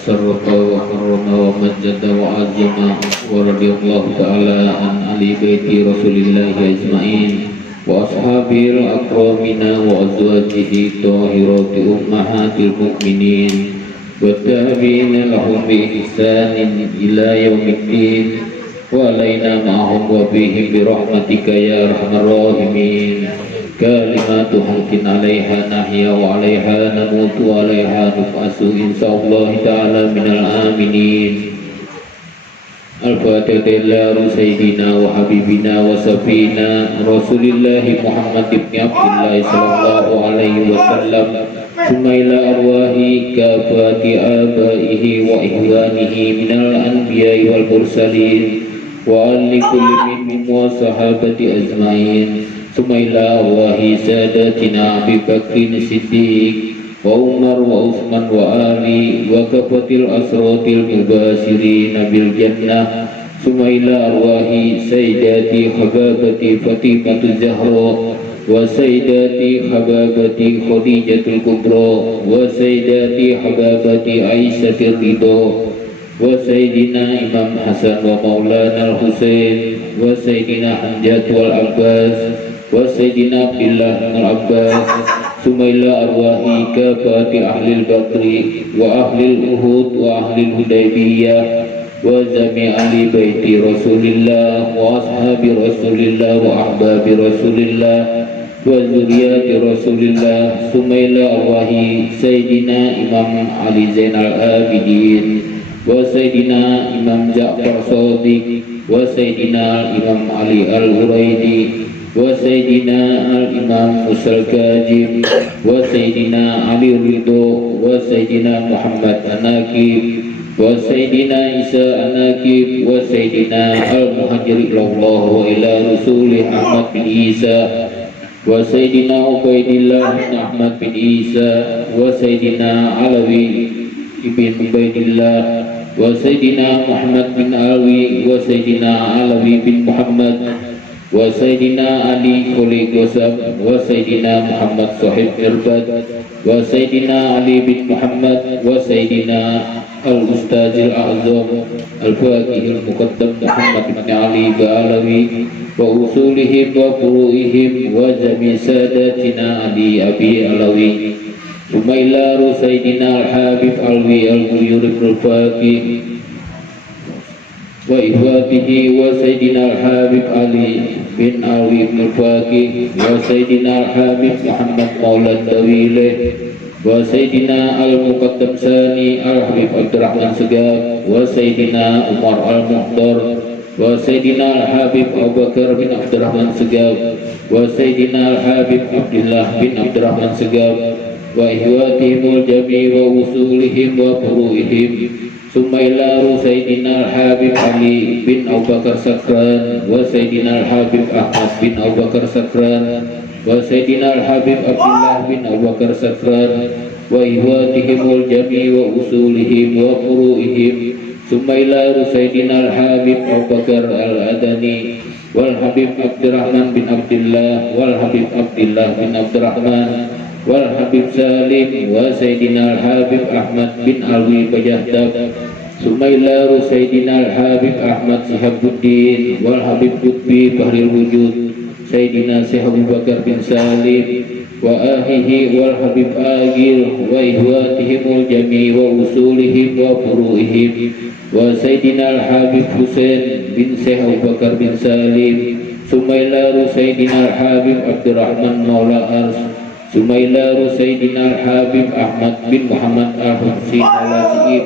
وشرف وكرم ومجد وعظم ورضي الله تعالى عن أهل بيت رسول الله أجمعين وأصحابه الأكرمين وأزواجه الطاهرات أمهات المؤمنين والتابعين لهم بإحسان إلى يوم الدين وعلينا معهم وبهم برحمتك يا أرحم الراحمين. كلمات حق عليها نحيا وعليها نموت وعليها نبعث إن شاء الله تعالى من الآمنين. الفاتحة إلى سيدنا وحبيبنا وسفينا رسول الله محمد بن عبد الله صلى الله عليه وسلم ثم إلى أرواح كافة آبائه وإخوانه من الأنبياء والمرسلين وآل كل منهم وصحابة أجمعين ثم إلى أرواح ساداتنا أبي بكر الصديق وعمر وعثمان وآلي وكافة الأسرة المباشرين بالجنة ثم إلى أرواح سيداتي حبابتي فاطمة الزهراء وسيداتي حبابتي خديجة الكبرى وسيداتي حبابتي عائشة الرضا وسيدنا إمام حسن ومولانا الحسين وسيدنا حمزة والعباس وسيدنا عبد الله بن العباس ثم إلى أرواح كافة أهل البدر وأهل الأحد وأهل الحديبية وجميع أهل بيت رسول الله وأصحاب رسول الله وأحباب رسول الله وذريات رسول الله ثم إلى أرواح سيدنا إمام علي زين العابدين وسيدنا إمام جعفر صادق وسيدنا الإمام علي الهريدي وسيدنا الإمام موسى الكاظم وسيدنا علي الرضا وسيدنا محمد الناكب وسيدنا عيسى الناكب وسيدنا المهاجر إلى الله وإلى رسوله أحمد بن عيسى وسيدنا عبيد الله بن أحمد بن عيسى وسيدنا علوي بن عبيد الله وسيدنا محمد بن علوي وسيدنا علوي بن محمد وسيدنا علي خليل وسب وسيدنا محمد صاحب إرباد وسيدنا علي بن محمد وسيدنا الأستاذ الأعظم الفقيه المقدم محمد بن علي بعلوي وأصولهم وفروعهم وجميع ساداتنا علي أبي علوي ثم إلى سيدنا الحبيب علوي المغير بن الفقيه وإخوته وسيدنا الحبيب علي بن علي بن الفقيه وسيدنا الحبيب محمد مولى الطويل وسيدنا المقدم ثاني الحبيب عبد الرحمن سقاف وسيدنا عمر المختار وسيدنا الحبيب أبو بكر بن عبد الرحمن سقاف وسيدنا الحبيب عبد الله بن عبد الرحمن سقاف وإخواتهم الجميع ووصولهم وفروعهم ثم إلى سيدنا الحبيب علي بن أبو بكر سكران وسيدنا الحبيب أحمد بن أبو بكر سكران وسيدنا الحبيب عبد الله بن أبو بكر سكران وإخواتهم الجميع وأصولهم وفروعهم ثم إلى سيدنا الحبيب أبو بكر الأدني والحبيب عبد الرحمن بن عبد الله والحبيب عبد الله بن عبد الرحمن والحبيب سالم وسيدنا الحبيب أحمد بن علوي بجهدب ثم إلى سيدنا الحبيب أحمد شهاب الدين والحبيب قطبي بحر الوجود سيدنا شيخ أبو بكر بن سالم وآله والحبيب آجر وإخواتهم الجميع وأصولهم وفروعهم وسيدنا الحبيب حسين بن شيخ أبو بكر بن سالم ثم إلى سيدنا الحبيب عبد الرحمن مولى أرس ثم إلى سيدنا الحبيب أحمد بن محمد الحسين الأسير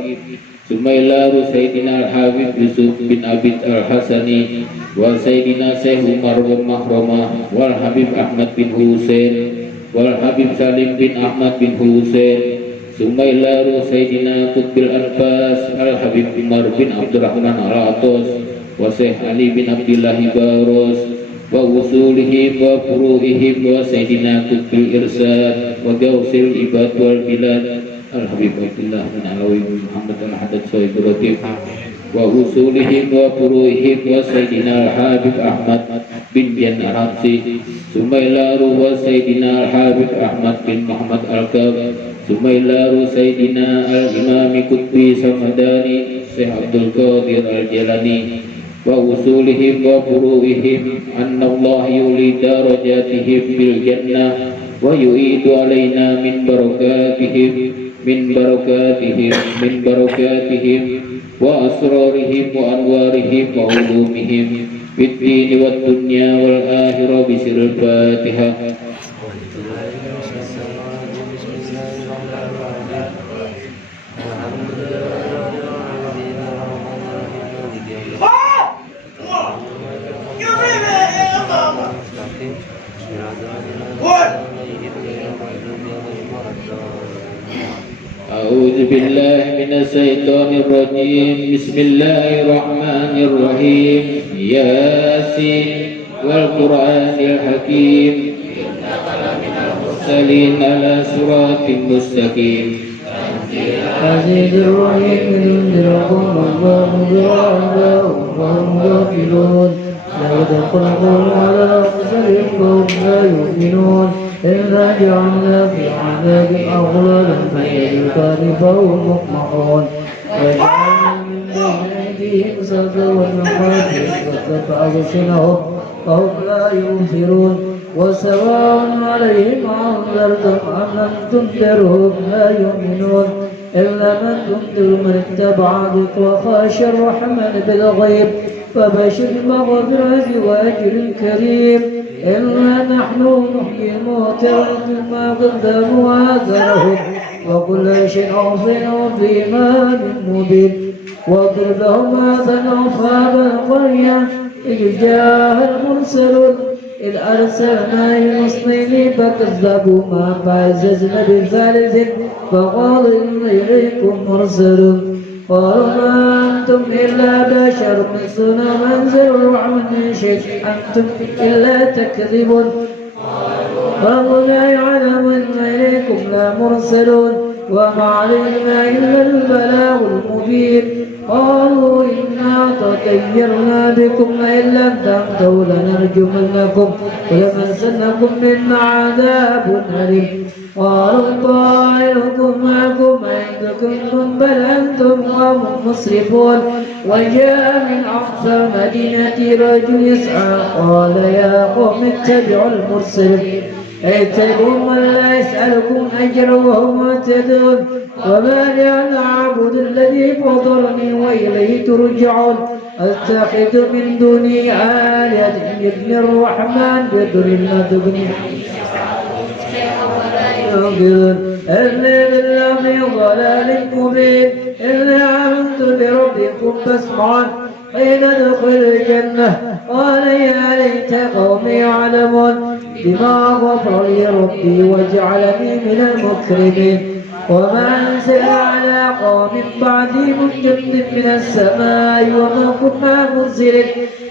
ثم إلى سيدنا الحبيب يوسف بن عبد الحسني وسيدنا شيخ عمر بن مخرمة والحبيب أحمد بن حسين والحبيب سالم بن أحمد بن حسين ثم إلى سيدنا قطب الأنفاس الحبيب عمر بن عبد الرحمن العطوس وشيخ علي بن عبد الله باروس ووصولهم وفروعهم وسيدنا قطب الإرشاد وغوث العباد والبلاد الحبيب عبد الله بن علوي بن محمد الحدث صاحب الرتيب ووصولهم وفروعهم وسيدنا الحبيب أحمد bin Jan Arabsi, Sumailaru wa Sayyidina Al-Habib Ahmad bin Muhammad Al-Kab, Sumailaru Sayyidina Al-Imami Qutbi Samadani Syekh Abdul Qadir Al-Jalani, wa usulihim wa furu'ihim anna Allah yuli darajatihim bil jannah wa yu'idu alaina min barakatihim wa asrarihim wa anwarihim wa ulumihim fid dini wad dunya wal akhirah bisirul Fatihah. أعوذ بالله من الشيطان الرجيم. بسم الله الرحمن الرحيم. ياسين والقرآن الحكيم إنك لمن المرسلين على صراط مستقيم. عزيز الرحيم ينذر الله برحمته وهم غافلون لا يدخلهم على أنفسهم وهم لا يؤمنون إلا جعلنا في عذاب أغلالا فهي للكافرين فهم مقمحون وجعلنا من بين أيديهم سدا ومن خلفهم سدا فأغشيناهم فهم لا يبصرون وسواء عليهم أنذرتم أم لم تنذرهم لا يؤمنون إلا من تنذر من اتبع ذكر وخشى الرحمن بالغيب فبشر بمغفرة وأجر كريم. إنا نحن نحيي الموتى ونكتب ما قدموا وآثارهم وكل شيء أحصيناه في إمام مبين. واضرب لهم مثلا أصحاب القرية إذ جاء المرسلون إذ أرسلنا إلى اثنين فكذبوهما فعززنا بالثالث فقالوا إن إليكم مرسلون قالوا ما أنتم إلا بشر مثلنا ما أنزل الرحمن من شيء أنتم إلا تكذبون قالوا لا يعلم إن إليكم لمرسلون وما علينا إلا البلاغ المبين. قالوا إنا تطيرنا بكم لئن لم تنتهوا لنرجمنكم ولمسنكم منا عذاب أليم. قالوا طائركم معكم أئن كنتم بل أنتم قوم مسرفون. وجاء من أقصى المدينة رجل يسعى قال يا قوم اتبعوا المرسلين اتبعوا من لا يسألكم أجرا وهم مهتدون. وما لي أن أعبد الذي فطرني وإليه ترجعون. أتخذ من دوني آلهة يبني الرحمن بضر لا تغني إني بالله في ضلال مبين. إني آمنت بربكم فاسمعون. حين ادخل الجنة قال يا ليت قومي يعلمون بما غفر لي ربي وجعلني من المكرمين. وما أنزل على قوم بعدي من جند من السماء وما كنا منزلين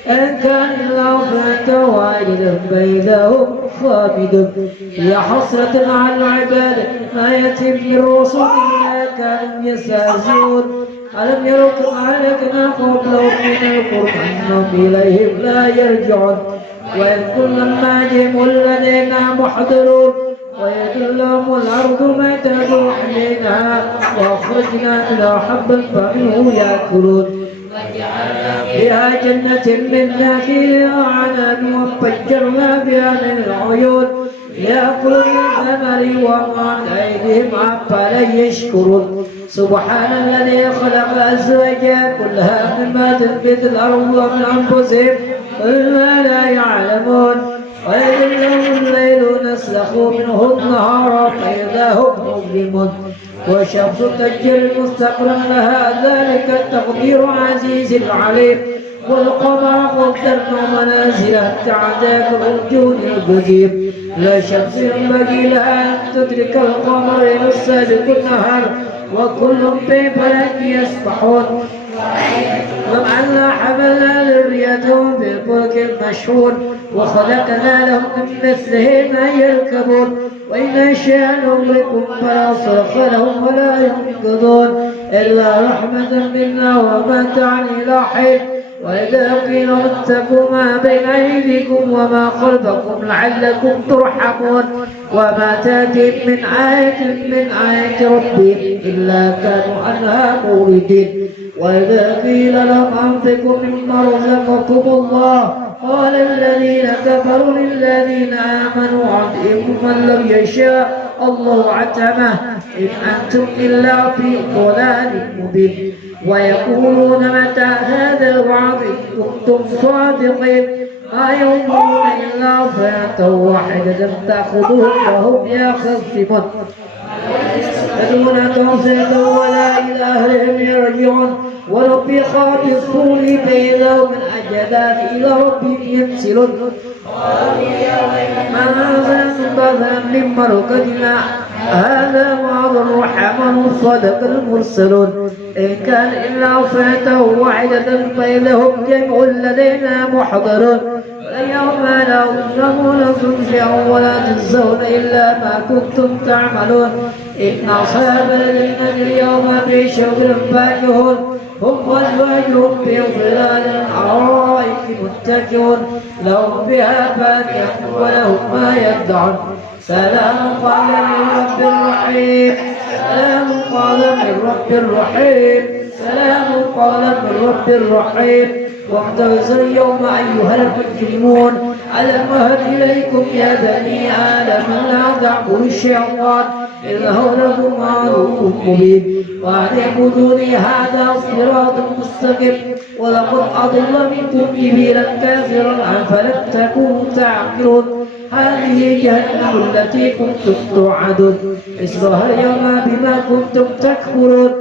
أن كان الله فأنت واحدا فإذا هم خامدون. يا حسرة على العباد ما يأتي من رسول إلا كانوا يستهزئون. ألم يروا كما أهلكنا قبلهم من القرون أنهم إليهم لا يرجعون. وإذ كلما جئوا لدينا محضرون ويدلهم الأرض ما تدعو علينا وأخرجنا منها حبا فمنه يأكلون. وجعلنا فيها جنة من نخيل وعنب وفجرنا فيها من العيون يأكلوا من ثمر وما أيديهم أفلا يشكرون. سبحان الذي خلق أزواجا كلها مما تنبت الأرض ومن أنفسهم وما لا يعلمون. ويذلهم الليل نسلخ منه النهار فإذا هم مظلمون. والشمس تجري مستقرا لها ذلك التقدير عزيز عليم. والقمر قدرنا منازل حتى عاد كالعرجون القديم. لا شمس ينبغي لها أن تدرك القمر سابق النهار وكل في فلك يسبحون. وأنا حملنا ذريتهم في الفلك المشحون وخلقنا لهم من مثله ما يركبون. وإن نشاء نغرقهم فلا صرخ لهم ولا ينقذون إلا رحمة منا ومتاعا إلى حين. وإذا قيل اتقوا ما بين أيديكم وما خلفكم لعلكم ترحمون وما تأتي من آية ربهم إلا كانوا عنها موردين وإذا قيل لهم أنفقوا مما رزقكم الله قال الذين كفروا للذين آمنوا أطعموا من لم يشاء الله عتمه إن أنتم إلا في ضلال مبين ويقولون متى هذا الوعد إن كنتم صادقين ما ينظرون إلا صيحة واحدة تأخذهم وهم يخصمون يدعون توسعة ولا إلى أهلهم يرجعون ونفخ في الصور فإذا هم من أجداث إلى ربهم ينسلون ما مثلا من مرقدنا هذا وعد الرحمن صدق المرسلون إن كان إلا صيحة واحدة فإذا هم جمع لدينا محضرون اليوم لا تظلمون شيئا ولا تجزون إلا ما كنتم تعملون إن أصحاب الجنة اليوم في شغل فاكهون هم وأزواجهم في ظلال الأرائك متكئون لهم بها فاكهة ولهم ما يدعون سلام قولا من رب رحيم سلام قولا من رب رحيم سلام قولا من رب رحيم واحترزوا اليوم أيها المجرمون ألم أهد إليكم يا بني آدم لا تعبدوا الشيطان إنه لكم عدو مبين وأن اعبدوني هذا صراط مستقيم ولقد أضل منكم جبلا كثيرا أفلم تكونوا تعقلون هذه جهنم التي كنتم توعدون اصلوها اليوم بما كنتم تكفرون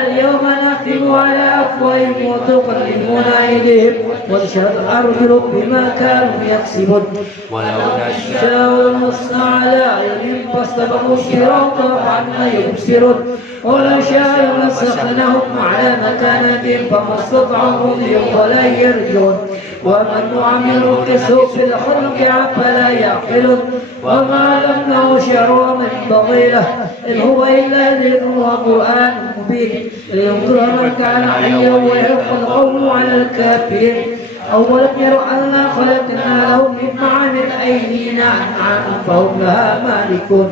اليوم نختم على أفواههم وتكلمنا أيديهم وتشهد أرجلهم بما كانوا يكسبون ولو نشاء لمسنا على أعينهم فاستبقوا الصراط فعنا يبصرون ولو شاء لمسخناهم على مكانتهم فما استطاعوا مضيا ولا يرجعون ومن نعمل كسوء في الخلق فلا يعقلون وما لم نشر من بغيله إن هو إلا ذكر وقرآن مبين لينظر من كان حيا ويحق القول على الكافرين أولم يروا أنا خلقنا لهم مما عمل أيدينا أنعاما فهم لها مالكون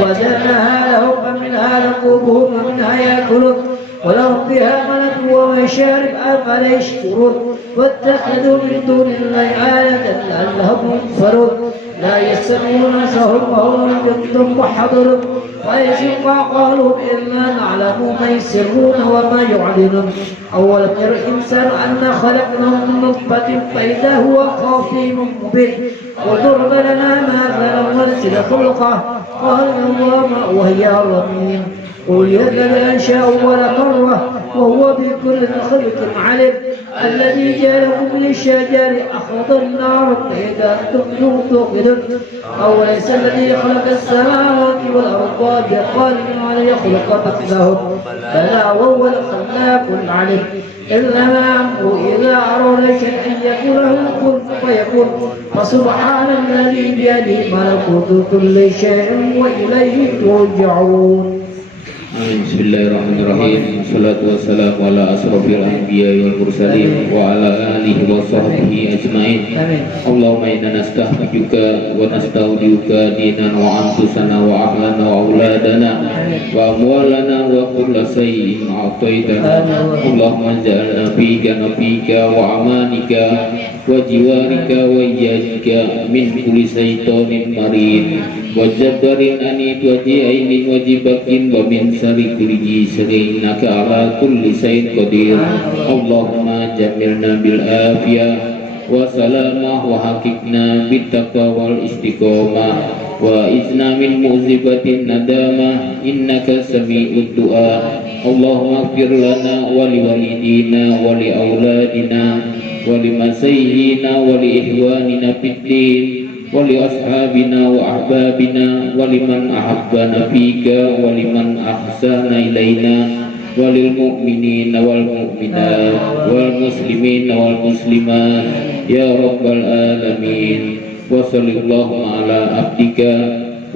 وجعلناها لهم فمنها ركوبهم ومنها يأكلون ولهم بها ملك ومشارب أفلا يشكرون واتخذوا من دون الله آلهة لعلهم ينصرون لا يستمعون سهم وهم جند محضرون ويشق قالوا إنا نعلم ما يسرون وما يعلنون أولم ير الإنسان أن خلقناه من نطفة فإذا هو خصيم مبين وضرب لنا مثلا ونسل خلقه قال الله وهي رميم قل الذي أنشأ أول مرة وهو بكل خلق عليم الذي جعلكم للشجر أخضر نارا فإذا أنتم توقدون أوليس الذي خلق السماوات والأرض بقادر على يخلق مثلهم بلى وهو الخلاق العليم إنما أمره إذا أراد شيئا يكون له كن فيكون فسبحان الذي بيده ملكوت كل شيء وإليه ترجعون. Bismillahirrahmanirrahim. Salatu wassalamu ala asrofil anbiya wal mursalin wa ala alihi wa sahbihi ajma'in. Allahumma inna nasta'fiduka wa nasta'udiuka dinan wa anfusana wa ahlana wa auladana wa amwalana wa kulla sayyin a'taitana. Allahumma ja'alna fika nabika wa amanika wa jiwarika wa iyajika min kulli saytanin marid wa jabbarin anid wa ji'ainin wa jibakin wa min sari kulli sari innaka ala kulli sayin qadir. Allahumma jamilna bil afiyah wa salamah wa hakikna bit taqwa wal istiqomah wa izna min muzibatin nadamah innaka sami'ud du'a. Allahumma ighfir lana wa li walidina wa li auladina wa li masayyihina wa li ihwanina fid din wa li ashabina wa ahbabina wa liman ahabbana fika wa liman ahsana ilaina wa lil mu'minina wal mu'minat wal muslimina wal muslimat ya rabbal alamin. Wa sallallahu ala abdika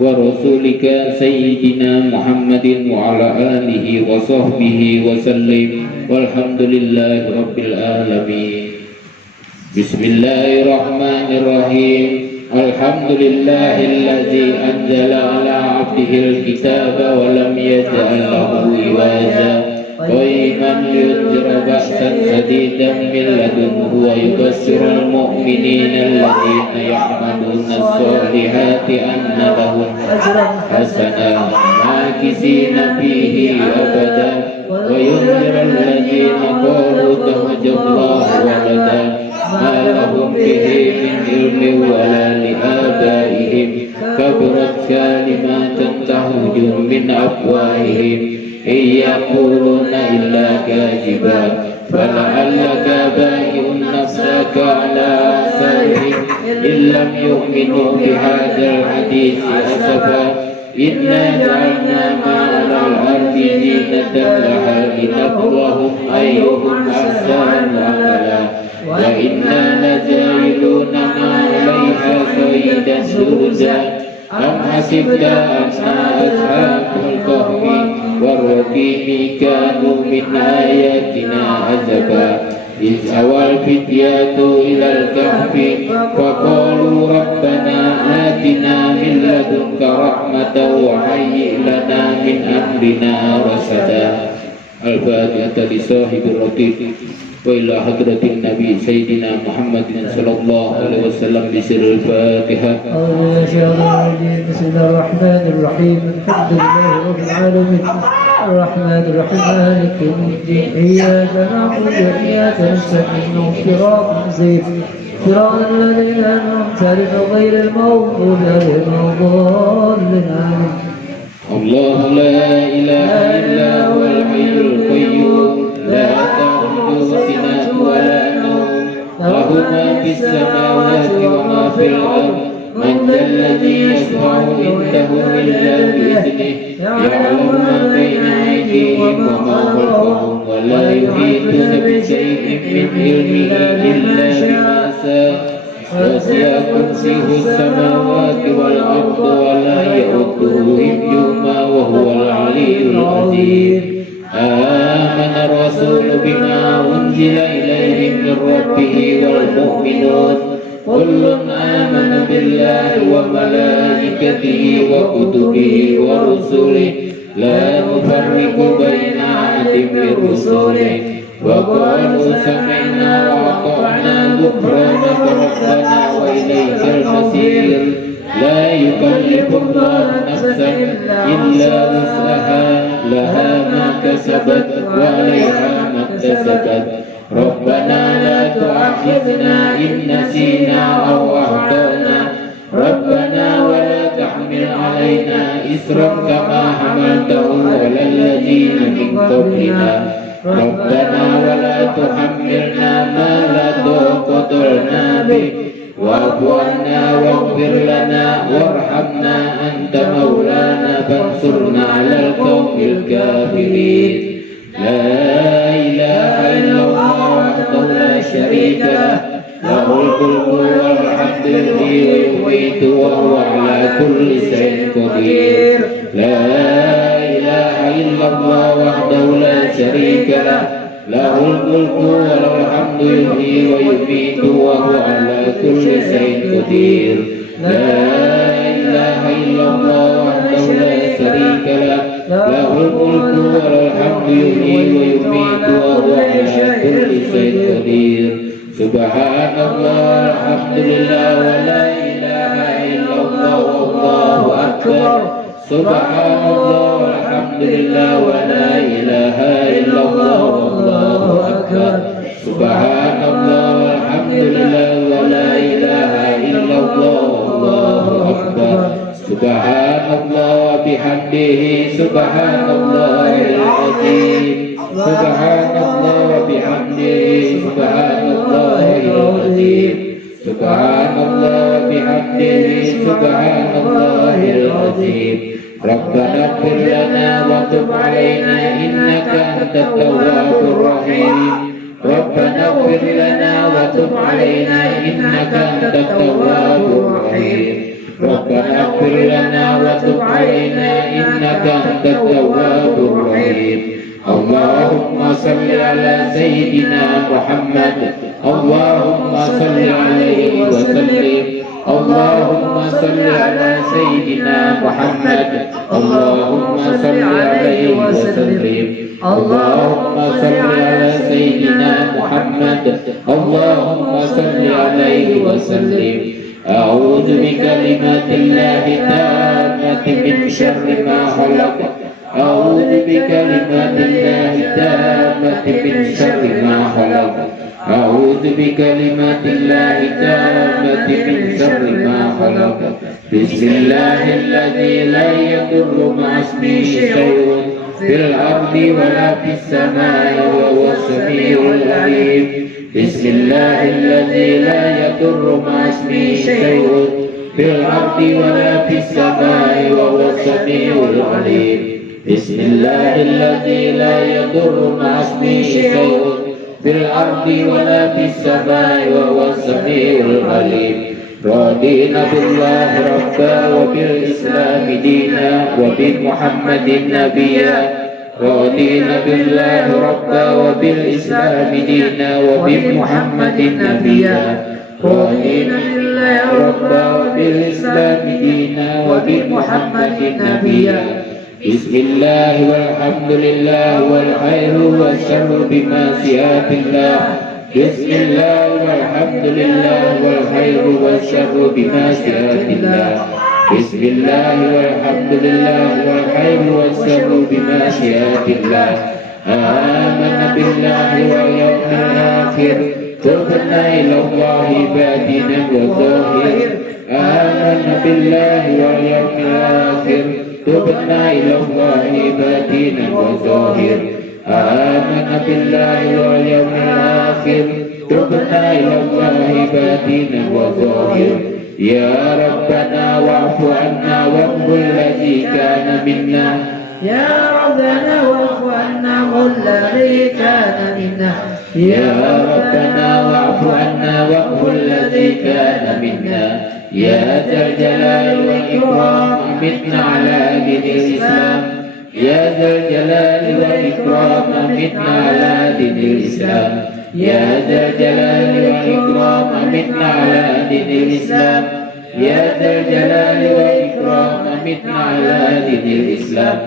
wa rasulika sayyidina Muhammadin wa ala alihi wa sahbihi wa sallim walhamdulillahi rabbil alamin. Bismillahirrahmanirrahim. Alhamdulillahilladzi anzala ala 'abdihil kitaba wa lam yaj'al lahu iwaja. Qayyiman liyunzira ba'san shadidan min ladunhu wa yubashshirul mu'minina alladhina ya'maluna as-solihati anna lahum hasanah makisina fihi abada wa yunzirul ladzina qalu tahajjallahu walada ma lahum bihi min ilmin wala li abaihim kaburat kalimatan takhruju min afwahihim yaquluna illa kadziba fala'allaka ba'i'un nafsaka ala atharihim illam yu'minu bihadzal hadits asafa inna ja'alna ma'al ardi zinatan laha linabluwahum ayyuhum ahsanu amala wa inna lajailuna ma 'alayha sa'idan surja am hasibta anna ashabul kahfi warraqimi kanu min ayatina azaba iz awal fityatu ilal kahfi faqalu rabbana atina min ladunka rahmatan wa hayyi lana min amrina rasada. Al-Fatihah li sahibir raqib wa ila hadratin nabi sayyidina Muhammadin sallallahu alaihi wasallam bi sirril Fatihah. Bismillahirrahmanirrahim. Alhamdulillahi rabbil alamin. الرحمن الرحيم مالك يوم الدين إياك نعبد وإياك نستعين صراط المستقيم صراط الذين أنعمت عليهم غير المغضوب عليهم ولا الضالين. الله لا إله إلا هو الحي القيوم لا تأخذه سنة ولا نوم له ما في السماوات وما في الأرض من ذا الذي يشفع عنده إلا بإذنه يعلم ما بين أيديهم وما خلفهم ولا يحيطون بشيء من علمه إلا بما شاء وسع كرسيه السماوات والأرض ولا يؤوده حفظهما وهو العلي العظيم. آمن الرسول بما أنزل إليه من ربه والمؤمنون كل آمن بالله وملائكته وكتبه ورسله لا نفرق بين أحد من رسله وقالوا سمعنا وأطعنا غفرانك ربنا وإليك المصير. لا يكلف الله نفسا إلا وسعها لها ما كسبت وعليها ما اكتسبت. ربنا لا تؤاخذنا إن نسينا أو أخطأنا ربنا ولا تحمل علينا إصرا كما حملته على الذين من قبلنا ربنا ولا تحملنا ما لا طاقة لنا به واعف عنا واغفر لنا وارحمنا أنت مولانا فانصرنا على القوم الكافرين. لا إله إلا الله وحده لا شريك له له الملك والحمد يحيي ويميت وهو على كل شيء قدير. لا إله إلا الله وحده لا شريك له له الملك وله الحمد يحيي ويميت وهو على كل شيء قدير. لا إله إلا الله وحده لا شريك له له الملك وله الحمد يحيي ويميت وهو على كل شيء قدير. سبحان الله الحمد لله ولا إله إلا الله والله أكبر. سبحان الله الحمد لله ولا إله إلا الله والله أكبر. سبحان الله الحمد لله ولا إله إلا الله والله أكبر. سبحان الله وبحمده سبحان الله العظيم. سبحان الله وبحمده سبحان الله العظيم. سبحان الله وبحمده سبحان الله العظيم. ربنا اغفر لنا وتب علينا إنك أنت التواب الرحيم. ربنا اغفر لنا وتب علينا إنك أنت التواب الرحيم. ربنا اغفر لنا وتب علينا إنك أنت التواب الرحيم. اللهم صل على سيدنا محمد اللهم صل عليه وسلم اللهم صل على سيدنا محمد اللهم صل عليه وسلم اللهم صل على سيدنا محمد اللهم صل عليه وسلم أعوذ بكلمات الله التامة من شر ما خلق أعوذ بكلمات الله التامة من شر ما خلق أعوذ بكلمات الله التامة من شر ما خلق بسم الله الذي لا يضر مع اسمه شيء في الأرض ولا في السماء وهو السميع العليم بسم الله الذي لا يضر مع اسمه شيء في الأرض ولا في السماء وهو السميع العليم بسم الله الذي لا يضر مع اسمه شيء في الأرض ولا في السماء وهو السميع العليم رضينا بالله ربا وبالإسلام دينا وبمحمد نبيا رضينا بالله ربا وبالإسلام دينا وبمحمد نبيا رضينا بالله ربا وبالإسلام دينا وبمحمد نبيا بسم الله والحمد لله والخير والشر بمشيئة الله بسم الله والحمد لله والخير والشر بمشيئة الله بسم الله والحمد لله والخير والشر بمشيئة الله آمنا بالله واليوم الآخر تبنا إلى الله باطنا وظاهر آمنا بالله واليوم الآخر تبنا إلى الله باطنا وظاهر آمنا بالله واليوم الآخر تبنا إلى الله باطنا وظاهر يا ربنا واعف عنا واغفر الذي كان منا يا ربنا واعف عنا الذي كان منا يا ربنا واعف عنا واغفر الذي كان منا يا ذا الجلال والإكرام أمتنا على دين الإسلام يا ذا الجلال والإكرام أمتنا على دين الإسلام يا ذا الجلال والإكرام أمتنا على دين الإسلام يا ذا الجلال والإكرام أمتنا على دين الإسلام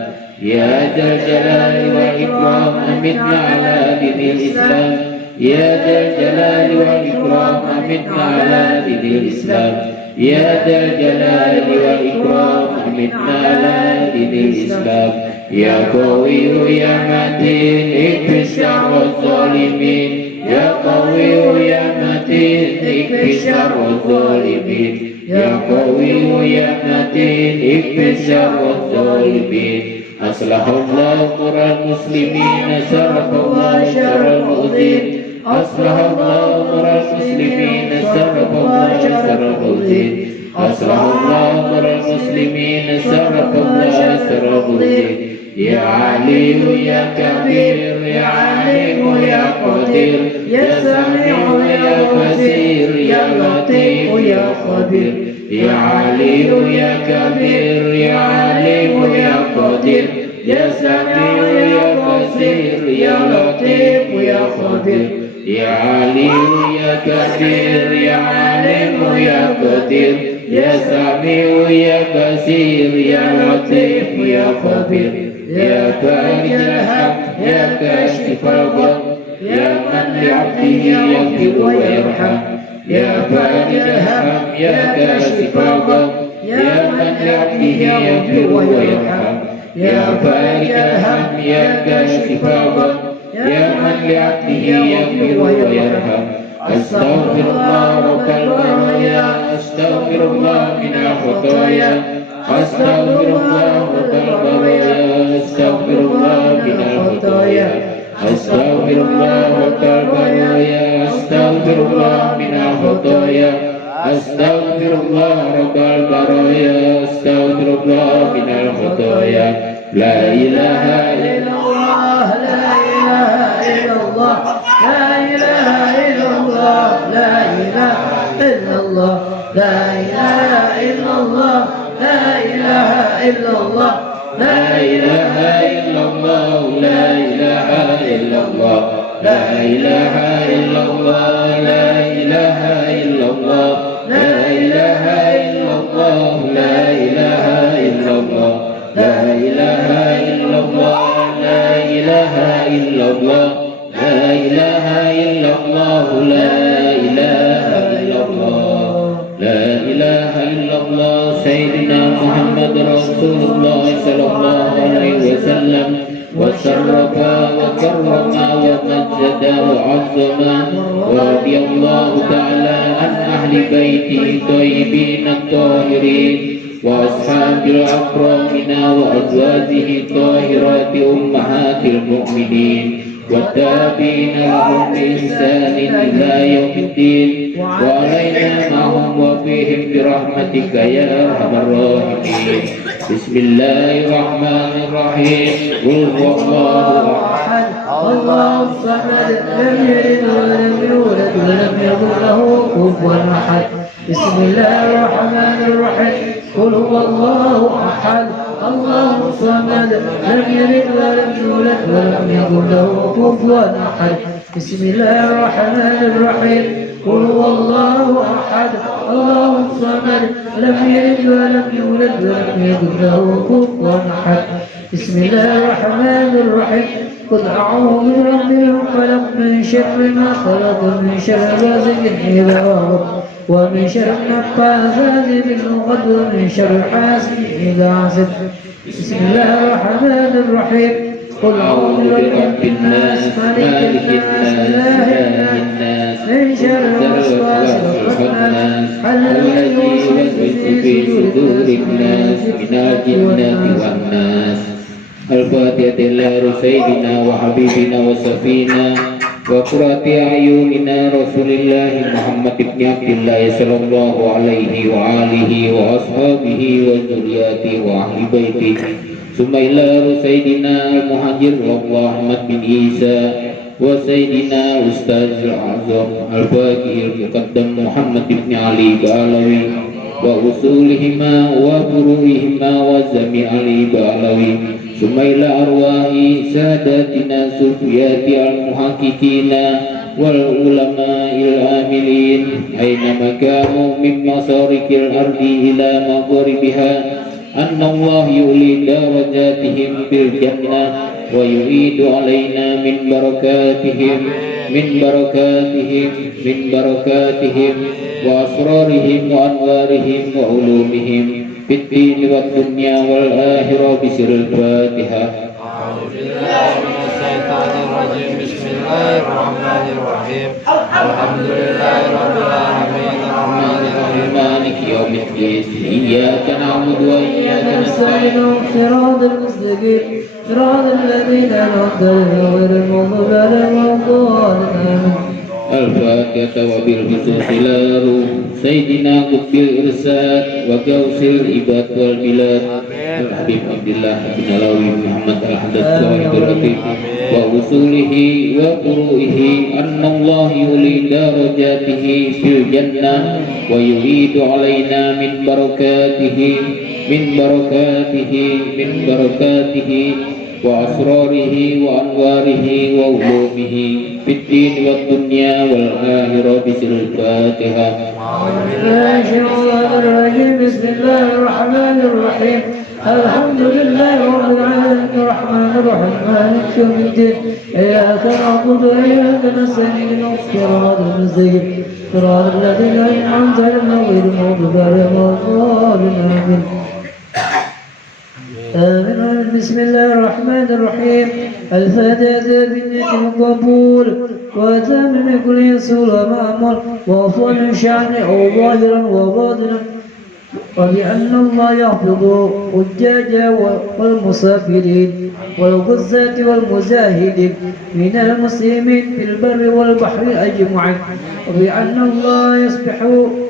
يا ذا الجلال والإكرام أمتنا على دين الإسلام يا ذا الجلال والإكرام أمتنا على دين الإسلام يا ذا الجلال والإكرام أمتنا على دين الإسلام يا قوي يا متين اكفي شر الظالمين يا قوي يا متين اكفي شر الظالمين يا قوي يا متين اكفي شر الظالمين أصلح الله أمور المسلمين صرف الله شر المؤذين أصلح الله أمور المسلمين صرف الله شر المؤذين أصلح الله أمور المسلمين صرف الله شر المؤذين يا علي يا كبير يا عليم يا قدير يا سميع يا بصير يا لطيف يا خبير يا علي يا كبير يا عليم يا قدير يا سميع يا بصير يا لطيف يا خبير يا علي يا كبير يا عليم يا قدير يا سميع يا بصير يا لطيف يا خبير يا فارج الهم يا كاشف الغم يا من لعبده يغفر ويرحم يا فارج الهم يا كاشف الغم يا من لعبده يغفر ويرحم يا فارج الهم يا كاشف الغم يا من لعبده يغفر ويرحم أستغفر الله رب البرايا أستغفر الله من الخطايا أستغفر الله رب البرايا أستغفر الله من الخطايا أستغفر الله رب البرايا أستغفر الله من الخطايا أستغفر الله رب البرايا أستغفر الله من الخطايا لا إله إلا الله لا إله إلا الله لا إله إلا الله لا إله إلا الله لا إله إلا الله لا إله إلا الله لا إله إلا الله لا إله إلا الله لا إله إلا الله لا إله إلا الله لا إله إلا الله لا إله إلا الله لا إله إلا الله لا إله إلا الله لا إله إلا الله لا إله إلا الله لا إله إلا الله سيدنا محمد رسول الله صلى الله عليه وسلم وشرف وكرم ومجد وعظم ورضي الله تعالى عن أهل بيته الطيبين الطاهرين وأصحاب الأكرمين وأزواجه الطاهرات أمهات المؤمنين والتابعين لهم بإحسان إلى يوم الدين وعلينا معهم وفيهم برحمتك يا أرحم الراحمين بسم الله الرحمن الرحيم قل هو الله أحد الله الصمد لم يلد ولم يولد ولم يكن له كفوا أحد بسم الله الرحمن الرحيم قل هو الله أحد الله الصمد لم يلد ولم يولد ولم يكن له كفوا أحد بسم الله الرحمن الرحيم قل هو الله أحد الله الصمد لم يلد ولم يولد ولم يكن له كفوا أحد بسم الله الرحمن الرحيم قل أعوذ برب الفلق من شر ما خلق من شر غاسق إذا وقب ومن شر النفاثات في العقد ومن شر حاسد إذا حسد بسم الله الرحمن الرحيم قل أعوذ برب الناس مالك الناس إله الناس من شر الوسواس الخناس الذي يوسوس في صدور الناس من الجنة والناس الفاتحة إلى سيدنا وحبيبنا وسفينا وقرة أعيننا رسول الله محمد بن عبد الله صلى الله عليه وآله وأصحابه وذرياته وأهل بيته ثم إلى سيدنا المهاجر محمد بن عيسى وسيدنا أستاذ الأعظم الفقيه المقدم محمد بن علي بعلوي وأصولهما وفروعهما وجميع البعلوي ثم إلى أرواح ساداتنا سفيات المحققين والعلماء العاملين أينما كانوا من مشارق الأرض إلى مغاربها أن الله يولي درجاتهم في الجنة ويعيد علينا من بركاتهم وأسرارهم وأنوارهم وعلومهم في الدين والدنيا والآخرة بسر الفاتحة. أعوذ بالله من الشيطان الرجيم بسم الله الرحمن الرحيم الحمد لله رب العالمين الرحمن الرحيم مالك يوم الدين إياك نعبد وإياك نستعين نستعين صراط المستقيم صراط الذين أنعمت عليهم غير المغضوب عليهم ولا الضالين الفاتحة وبالخصوص إلى روح سيدنا قطب الإرسال وكوث العباد والبلاد الحبيب عبد الله بن علوي محمد الحدث صاحب الرقيق ووصوله وفروعه أن الله يولي درجاته في الجنة ويعيد علينا من بركاته وأسراره وأنواره وعلومه في الدين والدنيا والآخرة بسر الفاتحة. أعوذ بالله من الشيطان الرجيم بسم الله الرحمن الرحيم الحمد لله رب العالمين الرحمن الرحيم مالك يوم الدين إياك نعبد وإياك نستعين صراط المستقيم صراط الذين أنعمت عليهم غير المغضوب عليهم ولا الضالين آمين. بسم الله الرحمن الرحيم الفاتحة بالنعم القبول وتمم كل يسول ومأمر وأفضل شأن أو ظاهرا وباطنا وبأن الله يحفظ الحجاج والمسافرين والغزاة والمزاهدين من المسلمين في البر والبحر أجمعين وبأن الله يصبحهم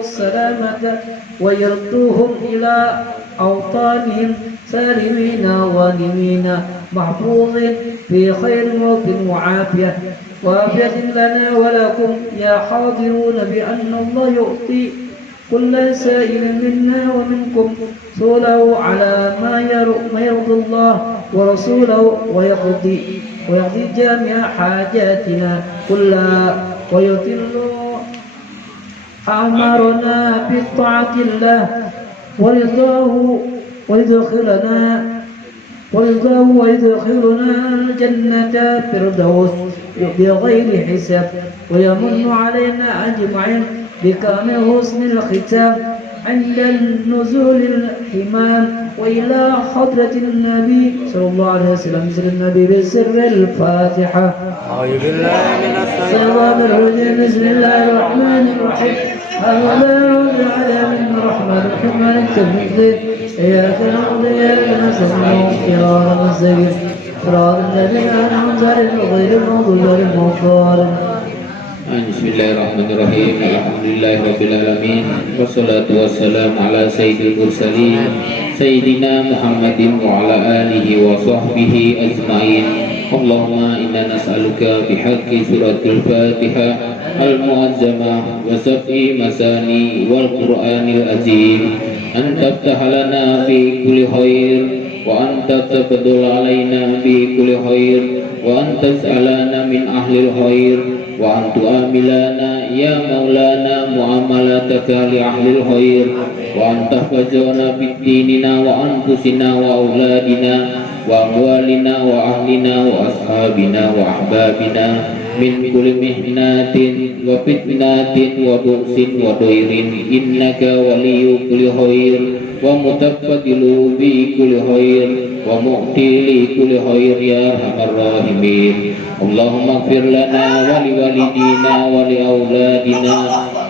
السلامة ويردوهم إلى أوطانهم سالمين غانمين محفوظين في خير وعافية لنا ولكم يا حاضرون بأن الله يؤتي كل سائل منا ومنكم سؤله على ما يرضي الله ورسوله ويقضي جميع حاجاتنا كلها ويطل أعمارنا بطاعة الله ورضاه ويدخلنا الجنة فردوس بغير حساب ويمن علينا أجمعين بكامل حسن الختام عند النزول الحمام وإلى حضرة النبي صلى الله عليه وسلم سر النبي بسر الفاتحة. أعوذ بالله من الشيطان الرجيم. بسم الله الرحمن الرحيم. الرحمن الرحيم الرحمن الرحيم مالك يوم الدين إياك نعبد وإياك نستعين صراط المستقيم صراط الذين أنعمت عليهم غير المغضوب عليهم ولا الضالين. Bismillahirrahmanirrahim. Alhamdulillahirrabbilalamin. Wassalatu wassalamu ala sayyidil mursalin Sayyidina Muhammadin wa ala alihi wa sahbihi ajma'in. Allahumma inna nas'aluka bihaqqi suratul Fatihah al-mu'azzamah wa sab'i masani wal Qur'anil azim an taftaha lana fi kulli khair wa anta tabdul alaina fi kulli khair wa anta tas'alana min ahlil khair wa antu amilana ya maulana muamalataka li ahlil khair wa anta fajona bidinina wa anfusina wa auladina wa amwalina wa ahlina wa ashabina wa ahbabina min kulli mihnatin wa fitnatin wa bu'sin wa doirin innaka waliyu kulli khair wa mutaffadilu bi kulli khair wa mu'tili kulli khair ya arhamar rahimin. Allahumma ighfir lana wa li walidina wa li auladina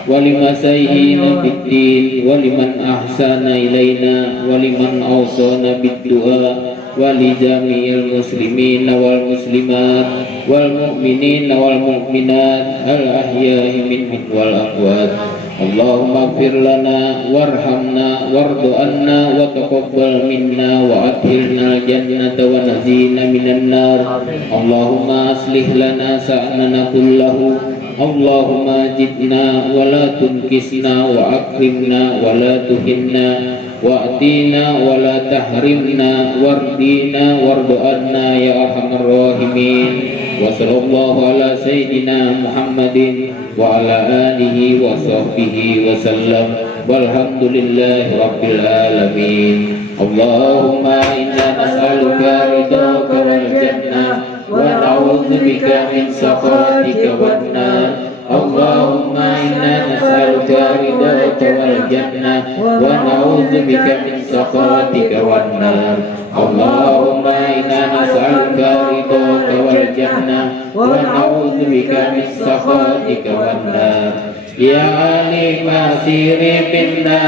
wa li masaihina bid-din wa liman ahsana ilaina wa liman awsana bid-du'a wa li jami'il muslimin wal muslimat wal mu'minin wal mu'minat al ahya'i minhum wal amwat. Allahumma ighfir lana warhamna wardu anna wa taqabbal minna wa adkhilna al-jannata wa nazina minan nar. Allahumma aslih lana sa'nana kullahu. Allahumma jidna wa la tunkisna wa akrimna wa la tuhinna wa'tina wa la tahrimna wardina wardu anna ya arhamar rahimin. Wa sallallahu ala sayyidina Muhammadin wa ala alihi wa sahbihi wa sallam walhamdulillahi rabbil alamin. Allahumma inna nas'aluka ridhaka wal jannah wa na'udzu bika min sakhatika wan nar. Allahumma inna nas'aluka ridhaka wal jannah wa na'udzu bika min sakhatika wan nar. Allahumma inna nas'aluka ridhaka wal jannah wa na'udzu bika min sakhatika wan nar. Ya alima siri minna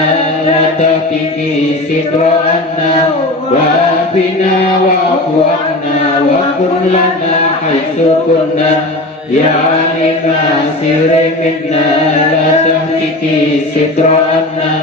la tahtiki sitra anna wa bina wa afuanna wa kun lana haitsu kunna. Ya alima siri minna la tahtiki sitra anna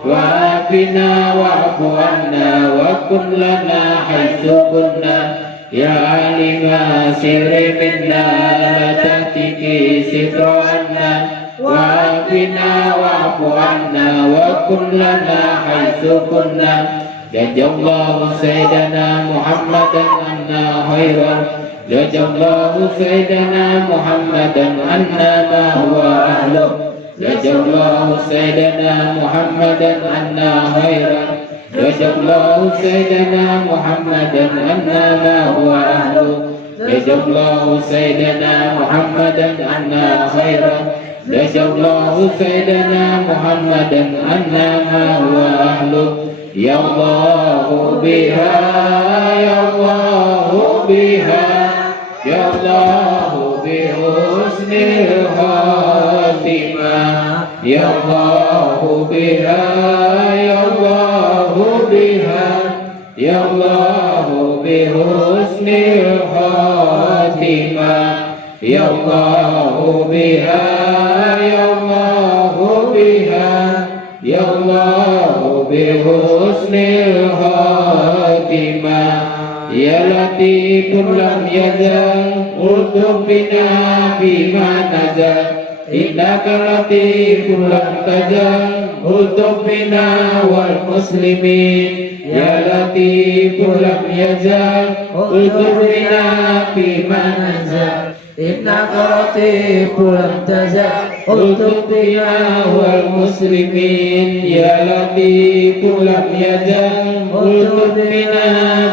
wa bina wa afuanna wa kun lana haitsu kunna. Ya alima siri minna la tahtiki sitra anna wa bina wa afuanna wa kun lana haitsu kunna. Jajallahu sayyidana Muhammadan anna khairan. Jajallahu sayyidana Muhammadan anna ma huwa ahluh. Jajallahu sayyidana Muhammadan anna khairan. Jajallahu sayyidana Muhammadan anna ma huwa ahluh. Jajallahu sayyidana Muhammadan anna khairan. Jajallahu sayyidana Muhammadan anna ma huwa ahluh. Ya Allah biha, ya Allah biha, ya Allah bi husnil khatimah. Ya Allah biha, ya Allah biha, ya Allah bi husnil khatimah. Ya Allah biha, ya Allah biha, ya Allah bi husnil khatimah. Ya latifun lam yazal ultuf bina bima nazal. Innaka latifun lam tazal الطف بنا والمسلمين يا لطيف لم يزل الطف بنا فيما نزل إنك لطيف لم تزل الطف بنا والمسلمين يا لطيف لم يزل الطف بنا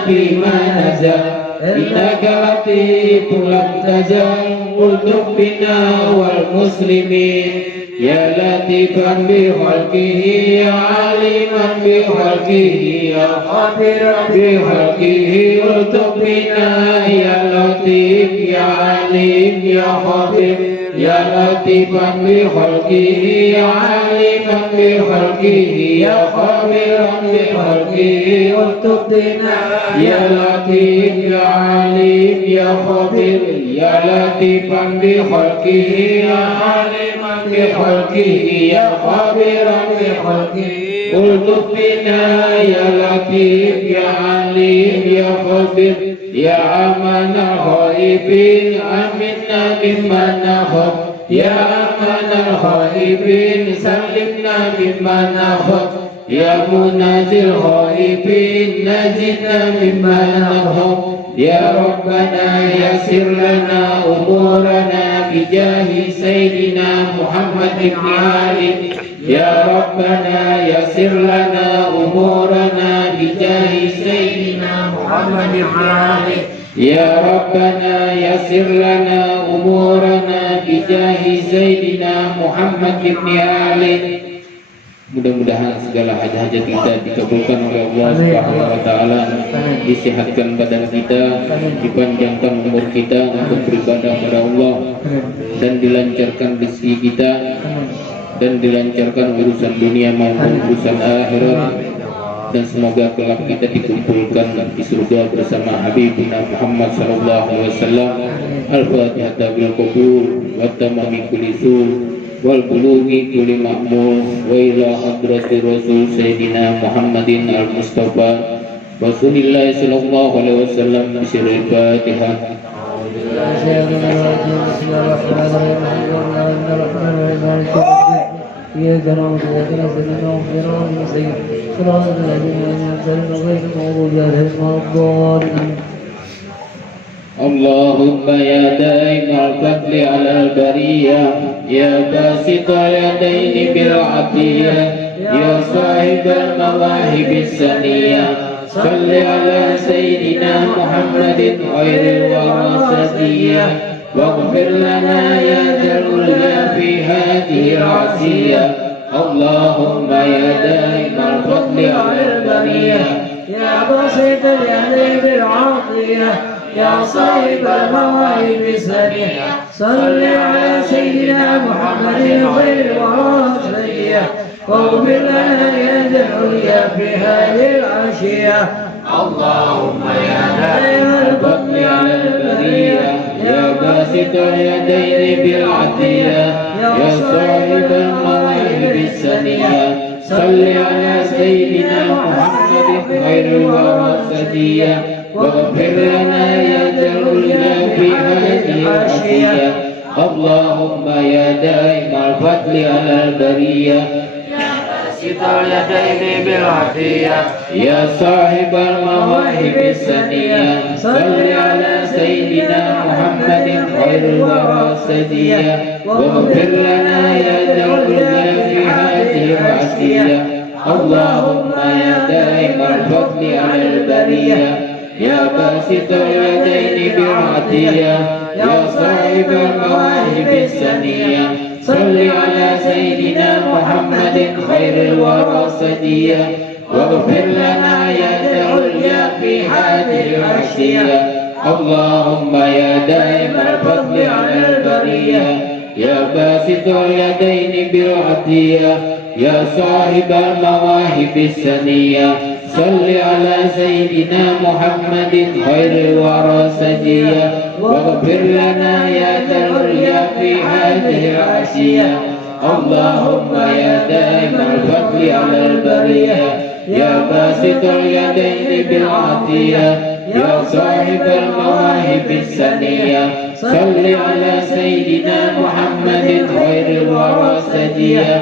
فيما نزل إنك لطيف لم تزل الطف بنا والمسلمين يا لطيفا بخلقه يا عليما بخلقه يا خبيرا بخلقه الطف بنا يا لطيف يا عليم يا خبير يا لطيفا بخلقه يا عليما بخلقه يا خبيرا بخلقه الطف بنا يا لطيف يا عليم يا خبير يا لطيفا بخلقه يا عليما بخلقه يا خبيرا بخلقه الطف بنا يا لطيف يا عليم يا خبير يا أمن الخائفين أمنا مما نخاف يا أمن الخائفين سلمنا مما نخاف يا منازل الخائفين نجنا مما نخاف يا ربنا يسر لنا أمورنا بجاه سيدنا محمد بن علي يا ربنا يسر لنا أمورنا بجاه سيدنا محمد بن علي يا ربنا يسر لنا أمورنا بجاه سيدنا محمد بن علي. Mudah-mudahan segala hajat-hajat kita dikabulkan oleh Allah Subhanahu wa taala, disehatkan badan kita, dipanjangkan umur kita untuk beribadah kepada Allah, dan dilancarkan rezeki kita, dan dilancarkan urusan dunia maupun urusan akhirat, dan semoga kelak kita dikumpulkan di surga bersama Habibina Muhammad sallallahu alaihi wasallam. Al-Fatihah bil qabul wa tamami kulli sul wal bulughi kulli ma'mul wa ila hadratir rasul sayyidina Muhammadin al-Mustafa Rasulillah sallallahu alaihi wasallam bisiril Fatihah. إياك نعبد وإياك نستعين اهدنا المستقيم صراط الذين أنعمت عليهم غير المغضوب عليهم ولا الضالين. اللهم يا دائم الفضل على البرية يا باسط اليدين بالعطية يا صاحب المواهب السنية صل على سيدنا محمد خير الورى سدية واغفر لنا يا ذا العليا في هذه العصية. اللهم يا دائم الفضل على البرية يا بسيط اليدين بالعافية يا صاحب المواهب السنية صل على سيدنا محمد خير الورى سدية واغفر لنا يا ذا العليا في هذه العشية. اللهم يا دائم الفضل على البرية يا باسط اليدين بالعطية يا صاحب المواهب السنية صل على سيدنا محمد خير الورى سدية واغفر لنا يا ذا العليا في هذه العشية. اللهم يا دائم الفضل على البرية باسط اليدين بالعافية يا صاحب المواهب السنية صل على سيدنا محمد خير الورى سدية واغفر لنا يا ذا العليا في هذه العشية. اللهم يا دائم الفضل على البرية يا باسط اليدين بالعطية يا صاحب المواهب السنية صل على سيدنا محمد خير الورى سدية واغفر لنا يا ذا العليا في هذه العشية. اللهم يا دائم الفضل على البرية يا باسط اليدين بالعطية يا صاحب المواهب السنية صل على سيدنا محمد خير الورى سدية واغفر لنا يا ذا العليا في هذه العشية. اللهم يا دائم الفضل على البرية يا باسط اليدين بالعطية يا صاحب المواهب السنية صل على سيدنا محمد خير الورى سدية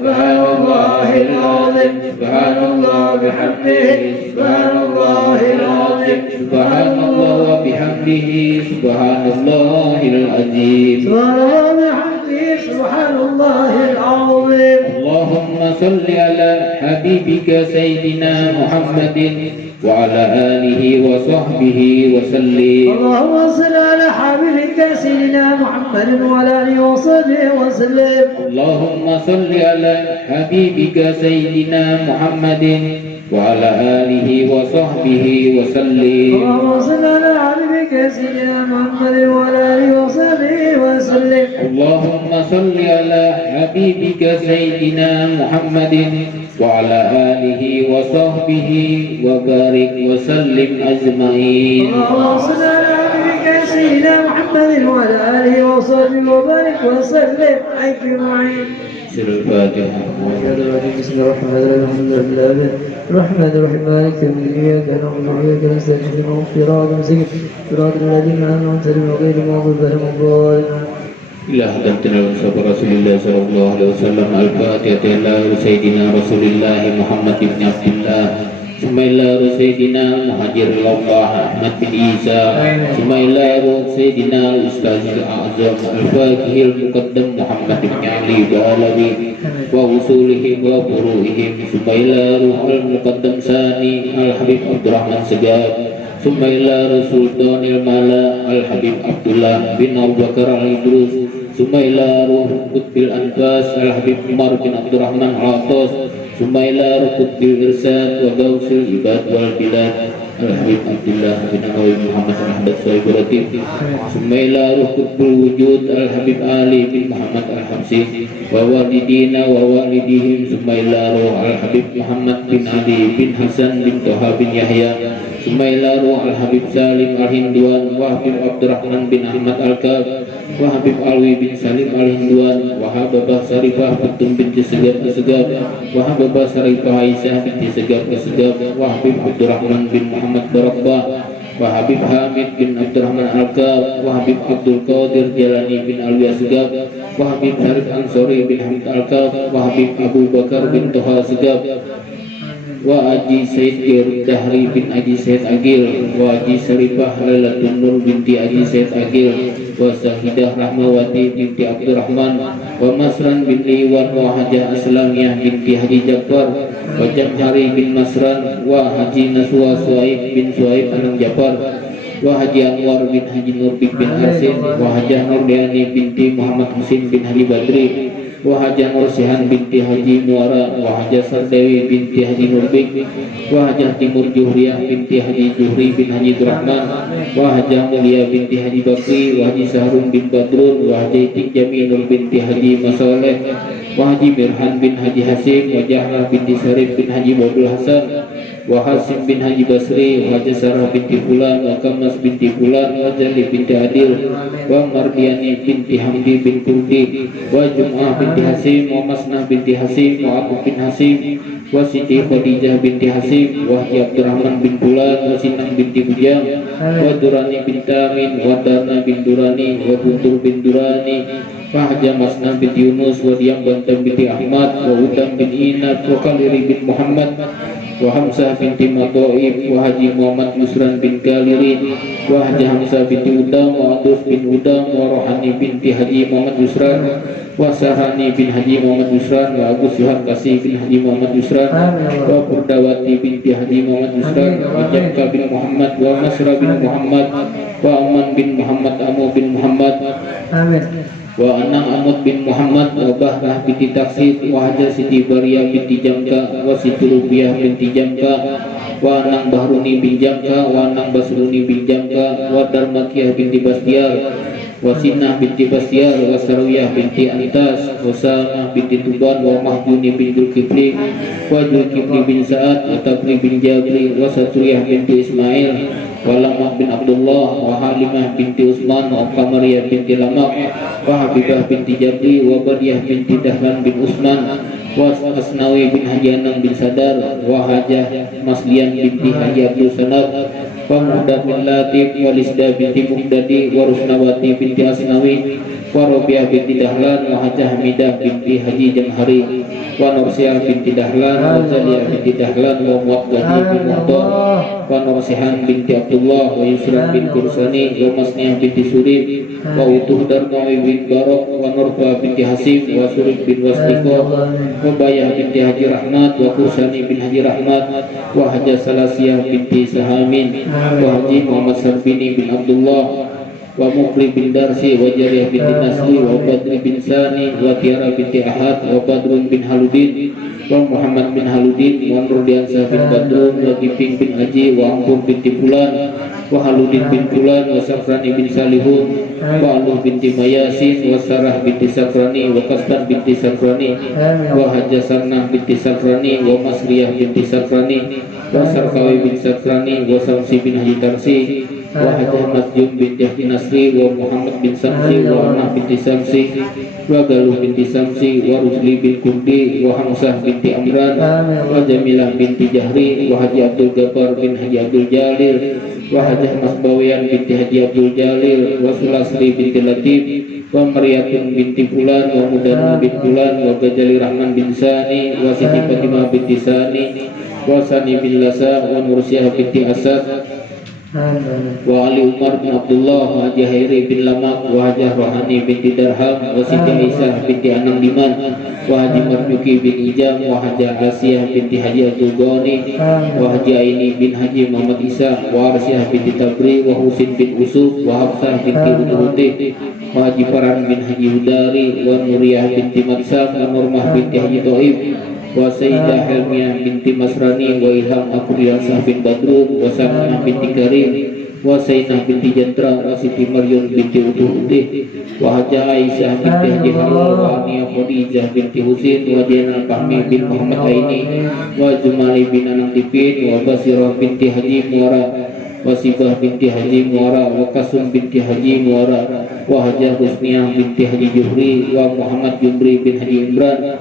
سبحان الله العظيم سبحان الله بحمده سبحان الله العظيم سبحان الله وبحمده سبحان الله العظيم سبحان الله بحمده سبحان الله العظيم اللهم صل على حبيبك سيدنا محمد وعلى آله وصحبه وسلم اللهم صل على حبيبك سيدنا محمد وعلى اله وصحبه وسلم اللهم صل على حبيبك سيدنا محمد وعلى آله وصحبه وسلم اللهم صل على حبيبك سيدنا محمد وعلى اله وصحبه وسلم اللهم صل على حبيبك سيدنا محمد وعلى آله وصحبه وبارك وسلم أجمعين. اللهم صل على حبيبك سيدنا محمد وعلى اله وصحبه وبارك وسلم اجمعين. سر الفاتحة. بسم الله الرحمن الرحيم الحمد لله الرحمن الرحيم مالك يوم الدين اياك نعبد واياك نستعين اهدنا الصراط المستقيم صراط الذين انعمت عليهم غير المغضوب عليهم ولا الضالين. إلى حضرتنا وصحب رسول الله صلى الله عليه وسلم الفاتحة إلى سيدنا رسول الله محمد بن عبد الله ثم إلى سيدنا مهاجر الله أحمد بن عيسى ثم إلى سيدنا الأستاذ الأعظم الفاقه المقدم محمد بن علي وآله ووصولهم وفروعهم ثم إلى روح المقدم ثاني الحبيب عبد الرحمن سجاد ثم إلى رسول سلطان الملا الحبيب عبد الله بن أبو بكر الإدروس ثم إلى روح قطب الأنفاس الحبيب عمر بن عبد الرحمن العطاس ثم إلى روح قطب الإرشاد وغوث العباد والبلاد الحبيب عبد الله بن أبي محمد أحمد صاحب الرتيب ثم إلى روح قطب الوجود الحبيب علي بن محمد الحمصي ووالدينا ووالديهم ثم إلى روح الحبيب محمد بن علي بن حسن بن طه بن يحيى ثم إلى روح الحبيب سالم الهندوان وحبيب عبد الرحمن بن أحمد الكاب وحبيب علوي بن سالم الهندوان وحبابة شريفة بنت بنت سجاب السجاب وحبابة شريفة عيسى بنت سجاب السجاب وحبيب عبد الرحمن بن محمد برقبة وحبيب حامد بن عبد الرحمن الكاب وحبيب عبد القادر جلاني بن علوي السجاب وحبيب شريف أنصاري بن حمد الكاب وحبيب أبو بكر بن طه السجاب وأجي سيد الدهري بن أجي سيد أجيل وأجي شريفة ليلة النور بنت أجي سيد أجيل وسهيدة رحمواتي بنت عبد الرحمن ومسران بن ليوان وحجة أسلامية بنت حجي جعفر وجمهري بن مسران وحجي نسوى سوائب بن سوائب أنang جعفر وحجي أنوار بن حجي نوربik بن Arsin وحجة نورdiani binti Muhammad Husin bin Haji Badri وحجة Nursihan binti Haji Muara وحجة Sardewi binti Haji Nurbik وحجة Timur Juhriyah binti Haji Juhri bin Haji Durrahman وحجة Mulia binti Haji Bakri وحجي Sahrun bin Badrun وحجة Itik Jaminul binti Haji Masoleh وحجي Mirhan bin Haji Hasim وجahlah binti Sarif bin Haji Bodul Hasan وحاسم bin Haji Basri وحجة Sarah binti Fulan وكمس binti Fulan وجali binti Adil ومرdiani binti Hamdi bin Kurdi وجمعah binti Hasim ومسnah binti Hasim وعقub bin Hasim وسiti Khadijah binti Hasim وحجي Abdurrahman bin Fulan وsinang binti Bujang وDurani bin Tamin وdarna bin Durani وBuntur bin Durani وحجة Masnah binti Yunus وDiam Bantam binti Ahmad وUdam bin Inat وKaliri bin Muhammad وحمزة binti Matoib وحجي Muhammad Yusran bin Kalirin وحجة Hamzah binti Udam وAdus bin Udam وروحani binti Haji Muhammad Yusran وسahani bin Haji Muhammad Yusran وAgus Yohan Kasih bin Haji Muhammad Yusran وPurdawati binti Haji Muhammad Yusran وJamka bin Muhammad وMasra bin Muhammad وAman bin Muhammad Amu bin Muhammad Amin. wa Anang Amud bin Muhammad wa Bahlah binti Taksid wa Hajar Siti Baria binti Jamka wa Siti Rubiah binti Jamka wa Anang Bahruni bin Jamka wa Anang Basruni bin Jamka wa Darmatiyah binti Bastiar wa Sinah binti Bastiar wa Sarwiyah binti Antas wa Samah binti Tuban wa Mahjuni bin Zulkifli wa Zulkifli bin Sa'ad wa Tabri bin Jabri wa Satriyah binti Ismail wa Lamah bin Abdullah wa Halimah binti Utsman wa Qamariyah binti Lamak wa Habibah binti Jabri wa Badiyah binti Dahlan bin Utsman wa Asnawi bin Haji Anang bin Sadar wa Hajah Maslian binti Haji Abdul Sanad wa Muhdah bin Latif wa Lisda binti Muhdadi wa Rusnawati binti Asnawi wa Robiah binti Dahlan wa Hajah Hamidah binti Haji Jamhari wa Nursiah binti Dahlan wa Zaliyah binti Dahlan wa Muwaqqadi bin Muhtar wa Nursihan binti Abdullah wa Yusran bin Kursani wa Masniyah binti Surib wa Utuh Darmawi bin Barok wa Nurfa binti Hasib wa Surib bin Wasliqah wa Bayah binti Haji Rahmat wa Kursani bin Haji Rahmat wa Hajah Salasiyah binti Sahamin wa Haji Muhammad Sarbini bin Abdullah wa Mukri bin Darsi wa Jariyah binti Nasli wa Badri bin Sani wa Tiara binti Ahad wa Badrun bin Haludin wa Muhammad bin Haludin wa Nurdiansah bin Badrun wa Giping bin Haji wa Ampur binti Fulan wa Haludin bin Fulan wa Safrani bin Salihun wa Aluh binti Mayasin wa Sarah binti Safrani wa Kastan binti Safrani wa Hajah Sarnah binti Safrani wa Masriyah binti Safrani wa Sarkawi bin Safrani wa Samsi bin Haji Tarsi wa Hajah Masjum binti Haji Nasri wa Muhammad bin Samsi wa Anah binti Samsi wa Galuh binti Samsi wa Rusli bin Kurdi wa Hamsah binti Amran wa Jamilah binti Jahri wa Haji Abdul Ghaffar bin Haji Abdul Jalil wa Hajah Masbawiyan binti Haji Abdul Jalil wa Sulasri binti Latif wa Maryatun binti Fulan wa Mudanu bin Fulan wa Gajali Rahman bin Sani wa Siti Fatimah binti Sani wa Sani bin Lasa wa Nursiah binti Asad wa Ali Umar bin Abdullah wa Haji Hairi bin Lamak wa Hajah Rohani binti Darham wa Siti Aisyah binti Anang Diman wa Haji Marjuki bin Ijam wa Hajah Asiyah binti Haji Abdul Ghani wa Haji Aini bin Haji Muhammad Isa wa Arsyah binti Tabri wa Husin bin Usuf wa Hafsah binti Unuhutih wa Haji Farhan bin Haji Hudari wa Nuriyah binti Madsam wa Nurmah binti Haji Toib wa Sayyidah Helmiah binti Masrani wa Ilham Akuriyansah bin Badrun wa Saminah binti Karim wa Sainah binti Jantra wa Siti Maryam binti Utuhudih wa Hajah Aisyah binti Haji Halal wa Ania Khadijah binti Husin wa Diana Fahmi bin Muhammad Aini wa Jumali bin Anang Dipin wa Basirah binti Haji Muara wa Sibah binti Haji Muara wa Kasum binti Haji Muara wa Hajah Husniah binti Haji Juhri wa Muhammad Jumri bin Haji Imran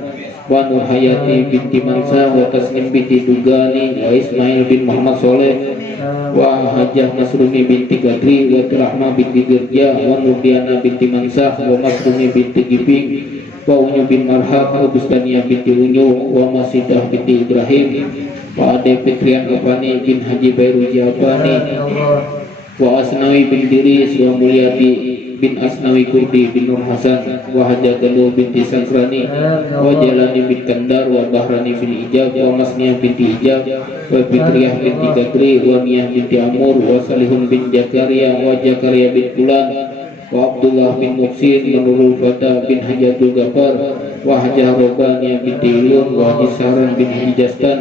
wa Nur Hayati binti Mansa wa Tasnim binti Dugani wa Ismail bin Muhammad Soleh wa Hajah Nasrumi binti Gadri wa Rahma binti Gerja wa Nurdiana binti Mansah wa Masrumi binti Giping wa Unyu bin Marhab wa Bustaniyah binti Unyu wa Masidah binti Ibrahim wa Ade Fitrian Apani bin Haji Bairuji Apani wa Asnawi bin Diris wa Mulyati bin Asnawi Kurdi bin Nur Hasan wa Hajah Galuh binti Sakrani wa Jalani bin Kandar wa Bahrani bin Ijab wa Masniyah binti Ijab wa Fitriyah binti Gadri wa Miyah binti Amur wa Salihun bin Jakaria wa Jakaria bin Fulan wa Abdullah bin Muqsin wa Nurul Fata bin Haji Abdul Ghaffar wa Hajah Robaniyah binti Ilun wa Haji Saran bin Haji Jastan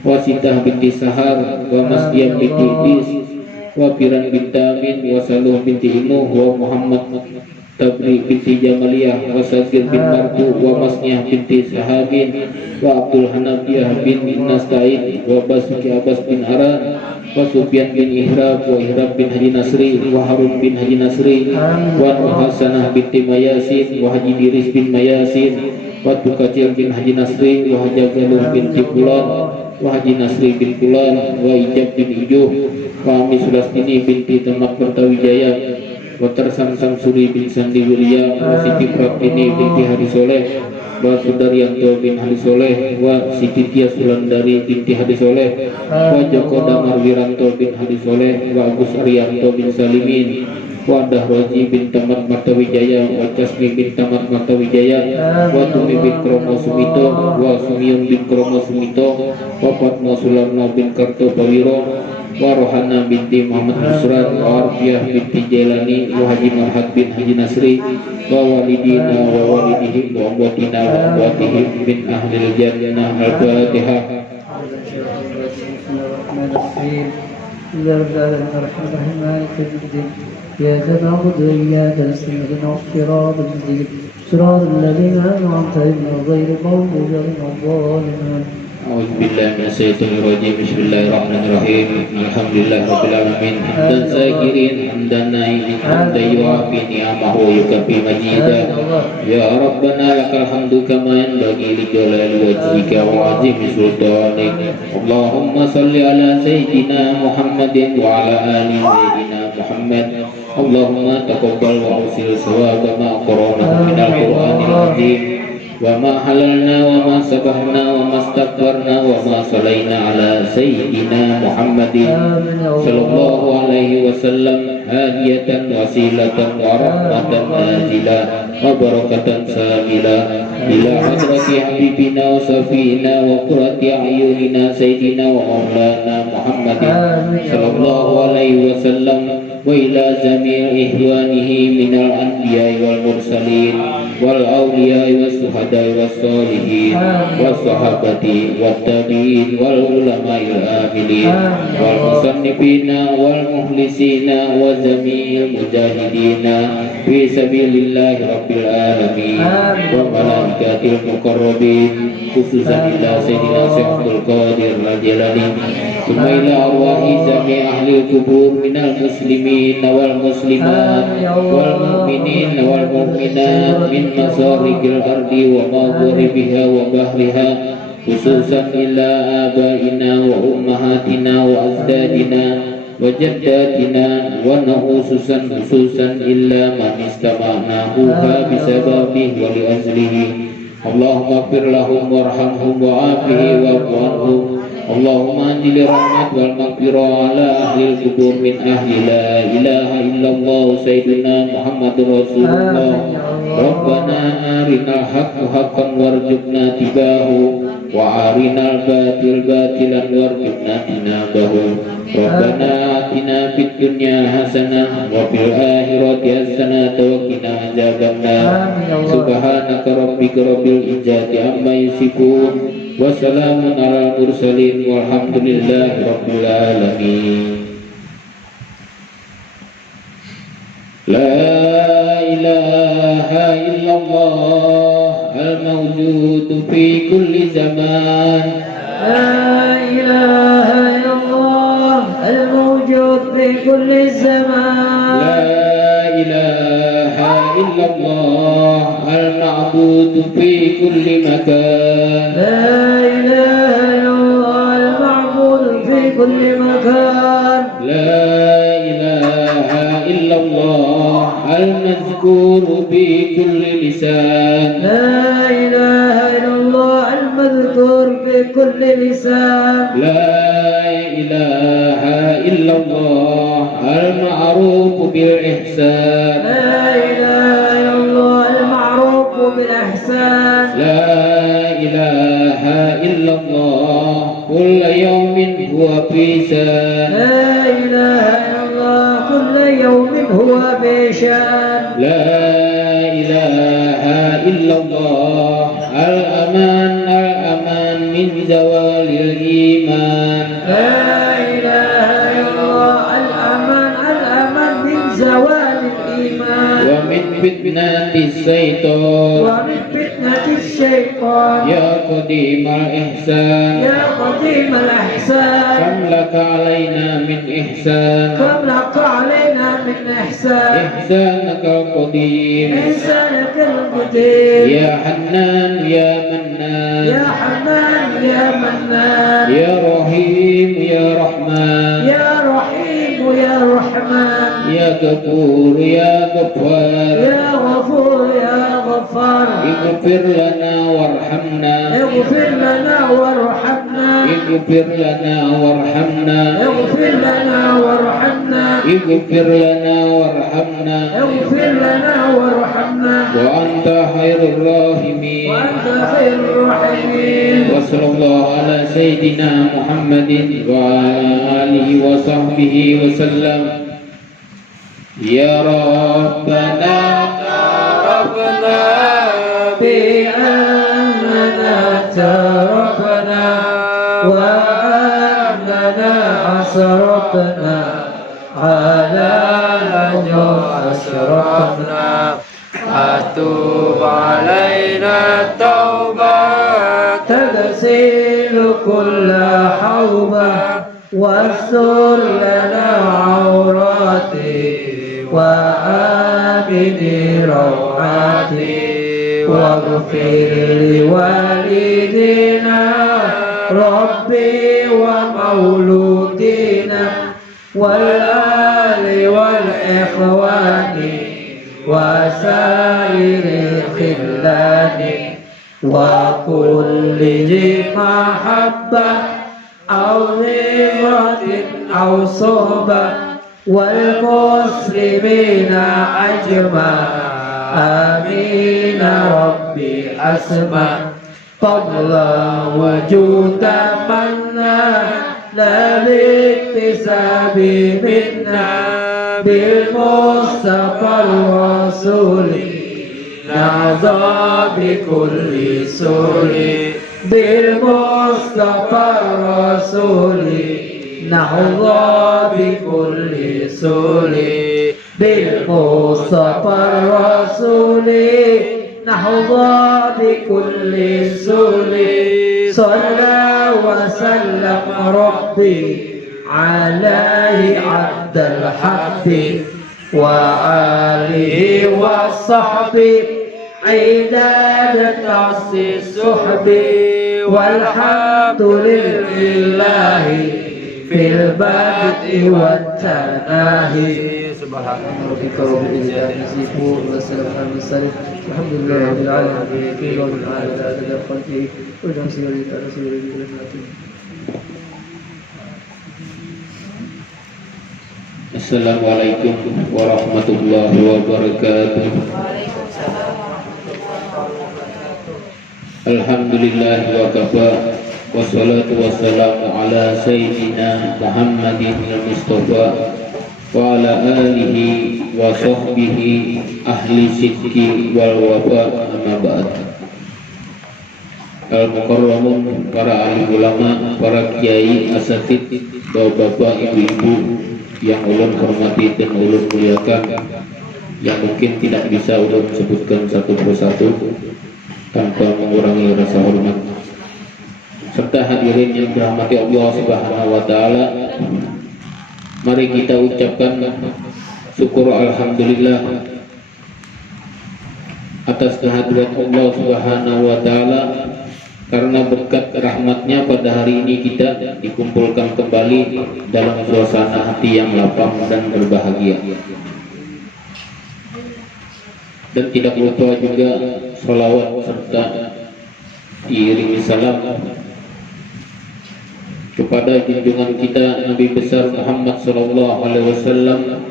wa Sitah binti Sahar wa Masdiyah binti Idis wa Piran bin Tamin wa Saluh binti Inuh wa Muhammad Tabri binti Jamaliyah wa Sagir bin Mardu wa Masniyah binti Sahabin wa Abdul Hanafiyah bin Nasta'id wa Basuki Abbas bin Aran wa Sufyan bin Ihrab wa Ihrab bin Haji Nasri wa Harun bin Haji Nasri wa Nur Hasanah binti Mayasin wa Haji Diris bin Mayasin wa Tukacil bin Haji Nasri wa Hajah Galuh binti Fulan wa Haji Nasri bin Fulan wa Ijab bin Ijuh wa Ami Sulastini binti Temak Pertawijaya wa Tersang Samsuri bin Sandi Wilia wa Siti Prabdini binti Hari Soleh wa Sudaryanto bin Hari Soleh wa Siti Tias Wulandari binti Hari Soleh wa Joko Damar Wiranto bin Hari Soleh wa Agus Arianto bin Salimin wa Dahroji bin Tamat Martawijaya wa Tasmi bin Tamat Martawijaya wa Tumi bin Kromo Sumito wa Sumiyun bin Kromo Sumito wa Fatma Sularno bin Karto Pawiro wa Rohana binti Muhammad Nusrat wa Arfiyah binti Jailani wa Haji Marhad bin Haji Nasri wa walidina wa walidihim wa amwatina wa amwatihim min ahlil jannah. Al-Fatihah. إياك نعبد وإياك نستعين اهدنا الصراط المستقيم صراط الذين أنعمت عليهم غير المغضوب عليهم ولا الضالين. أعوذ بالله من الشيطان الرجيم. بسم الله الرحمن الرحيم. الحمد لله رب العالمين حمدا شاكرين حمدا نائمين حمدا يوافي نعمه ويكفي مجيدا. يا ربنا لك الحمد كما ينبغي لجلال وجهك وعظيم سلطانك. اللهم صل على سيدنا محمد وعلى آل سيدنا محمد اللهم تقبل وأوصل ثواب ما قرأناه من القرآن العظيم وما حللنا وما سبحنا وما استغفرنا وما صلينا على سيدنا محمد صلى الله عليه وسلم هادية وسيلة ورحمة نازلة وبركة ساملة إلى حضرة حبيبنا وصفينا وقرة أعيننا سيدنا ومولانا محمد صلى الله عليه وسلم وإلى جميع إخوانه من الأنبياء والمرسلين والأولياء والشهداء والصالحين والصحابة والتابعين والعلماء العاملين والمصنفين والمخلصين وجميع المجاهدين في سبيل الله رب العالمين وملائكته المقربين خصوصا إلى سيدنا شيخ القادر الجيلاني ثم إلى أرواح جميع أهل القبور من المسلمين والمسلمات والمؤمنين والمؤمنات من مشارق الأرض ومغاربها وبحرها خصوصا إلى آبائنا وأمهاتنا وأجدادنا وجداتنا ونخصوصا خصوصا إلا من استمعناها بسببه ولأجله اللهم اغفر لهم وارحمهم وعافه واعف عنهم اللهم أنزل الرحمة والمغفرة على أهل القبور من أهل لا إله إلا الله سيدنا محمد رسول الله ربنا أرنا الحق حقا وارزقنا اتباعه وأرنا الباطل باطلا وارزقنا اجتنابه ربنا آتنا في الدنيا حسنة وفي الآخرة حسنة وقنا عذاب النار سبحانك ربك رب العزة عما يصفون وسلام على المرسلين والحمد لله رب العالمين. لا إله إلا الله الموجود في كل زمان. لا إله إلا الله الموجود في كل زمان. لا إله إلا الله المعبود في كل مكان. لا إله إلا الله المعبود في كل مكان. لا إله إلا الله المذكور بكل لسان. لا إله إلا الله المذكور في كل لسان. لا إله إلا الله المعروف بالإحسان. لا إله إلا الله المعروف بالإحسان. لا إله إلا الله كل يوم هو في شان. لا إله إلا الله كل يوم هو بشأن. لا إله إلا الله الأمان الأمان من زوال الإيمان. لا إله إلا الله الأمان الأمان من زوال الإيمان. ومن فتنة الشيطان. ومن فتنة الشيطان. يا قديم الإحسان. يا قديم الإحسان. كم لك علينا من إحسان. كم لك علينا من إحسان. إحسانك القديم. إحسانك القديم. يا حنان يا منان. يا حنان يا منان. يا رحيم يا رحمن. يا رحيم يا رحمن. يا غفور يا غفار. يا غفور يا غفار. اغفر لنا وارحمنا. اغفر لنا وارحمنا. اغفر لنا وارحمنا. اغفر لنا وارحمنا. اغفر لنا وارحمنا. اغفر لنا وارحمنا. وأنت خير الراحمين. وأنت خير الراحمين. وصلى الله على سيدنا محمد وعلى آله وصحبه وسلم. يا ربنا ربنا بأننا اعترفنا وأننا أسرفنا على من أسرفنا فتوب علينا توبة تغسل كل حوبة واستر لنا عوراتي وآمن روعاتي واغفر لوالدينا ربي ومولودينا والآل والأهل إخواني وسائر الخلان وكل ذي محبة أو نعمة أو صحبة والمسلمين أجمع آمين ربي أسمع فضلا وجودا منا لا باكتساب منا بالمصطفى الرسول نعظى بكل سول بالمصطفى الرسول نحظى بكل سول بالمصطفى الرسول نحظى بكل سول صلى وسلم ربي عليه عبد الحق وآله وصحبه عداد تأسيس صحبي والحمد لله في البدء والتناهي سبحان ربك رب العزة عما يصفون وسلام على المرسلين الحمد لله رب العالمين في يوم العالمين عدد خلقه ونفسه ورسوله بكلماته. Assalamualaikum warahmatullahi wabarakatuh. Alhamdulillah wa kafa wassalatu wassalamu ala sayyidina Muhammadin al-Mustafa wa ala alihi wa sahbihi ahli sidqi wal wafa amma ba'd. Al-mukarramun, para ahli ulama, para kiai, asatid, bapak-bapak, ibu-ibu yang ulun hormati dan ulun muliakan, yang mungkin tidak bisa ulun sebutkan satu persatu tanpa mengurangi rasa hormat, serta hadirin yang dirahmati Allah Subhanahu wa taala. Mari kita ucapkan syukur alhamdulillah atas kehadiran Allah Subhanahu wa taala, karena berkat rahmatnya pada hari ini kita dikumpulkan kembali dalam suasana hati yang lapang dan berbahagia. Dan tidak lupa juga salawat serta diiringi salam kepada junjungan kita Nabi besar Muhammad SAW.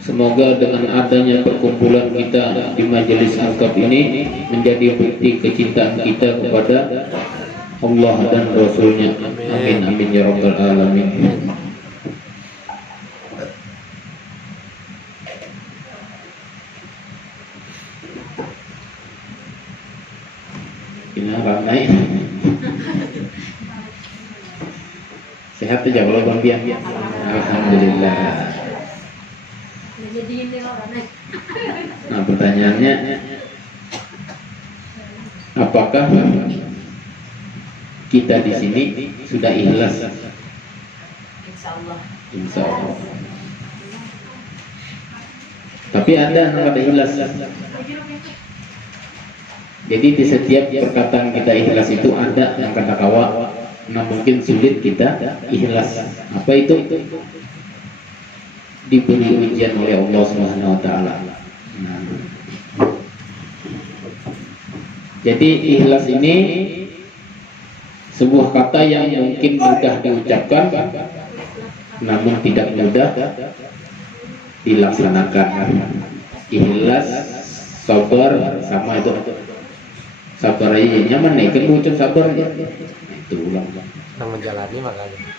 Semoga dengan adanya perkumpulan kita di majelis akad ini menjadi bukti kecintaan kita kepada Allah dan Rasulnya. Amin amin ya rabbal alamin. Ini ramai. Sehat aja kalau Bang Bian. Alhamdulillah. Nah, pertanyaannya, apakah kita di sini sudah ikhlas? Insya Allah. Tapi ada yang ada ikhlas. Jadi di setiap perkataan kita ikhlas itu ada yang kata kawa, nah mungkin sulit kita ikhlas. Apa itu? Diberi ujian oleh Allah Subhanahu wa taala. Nah, jadi ikhlas ini sebuah kata yang mungkin mudah diucapkan namun tidak mudah dilaksanakan. Ikhlas, sabar, sama itu. Sabar aja nyaman nih, kan ucap sabar aja. Itu ulang. Yang menjalani makanya.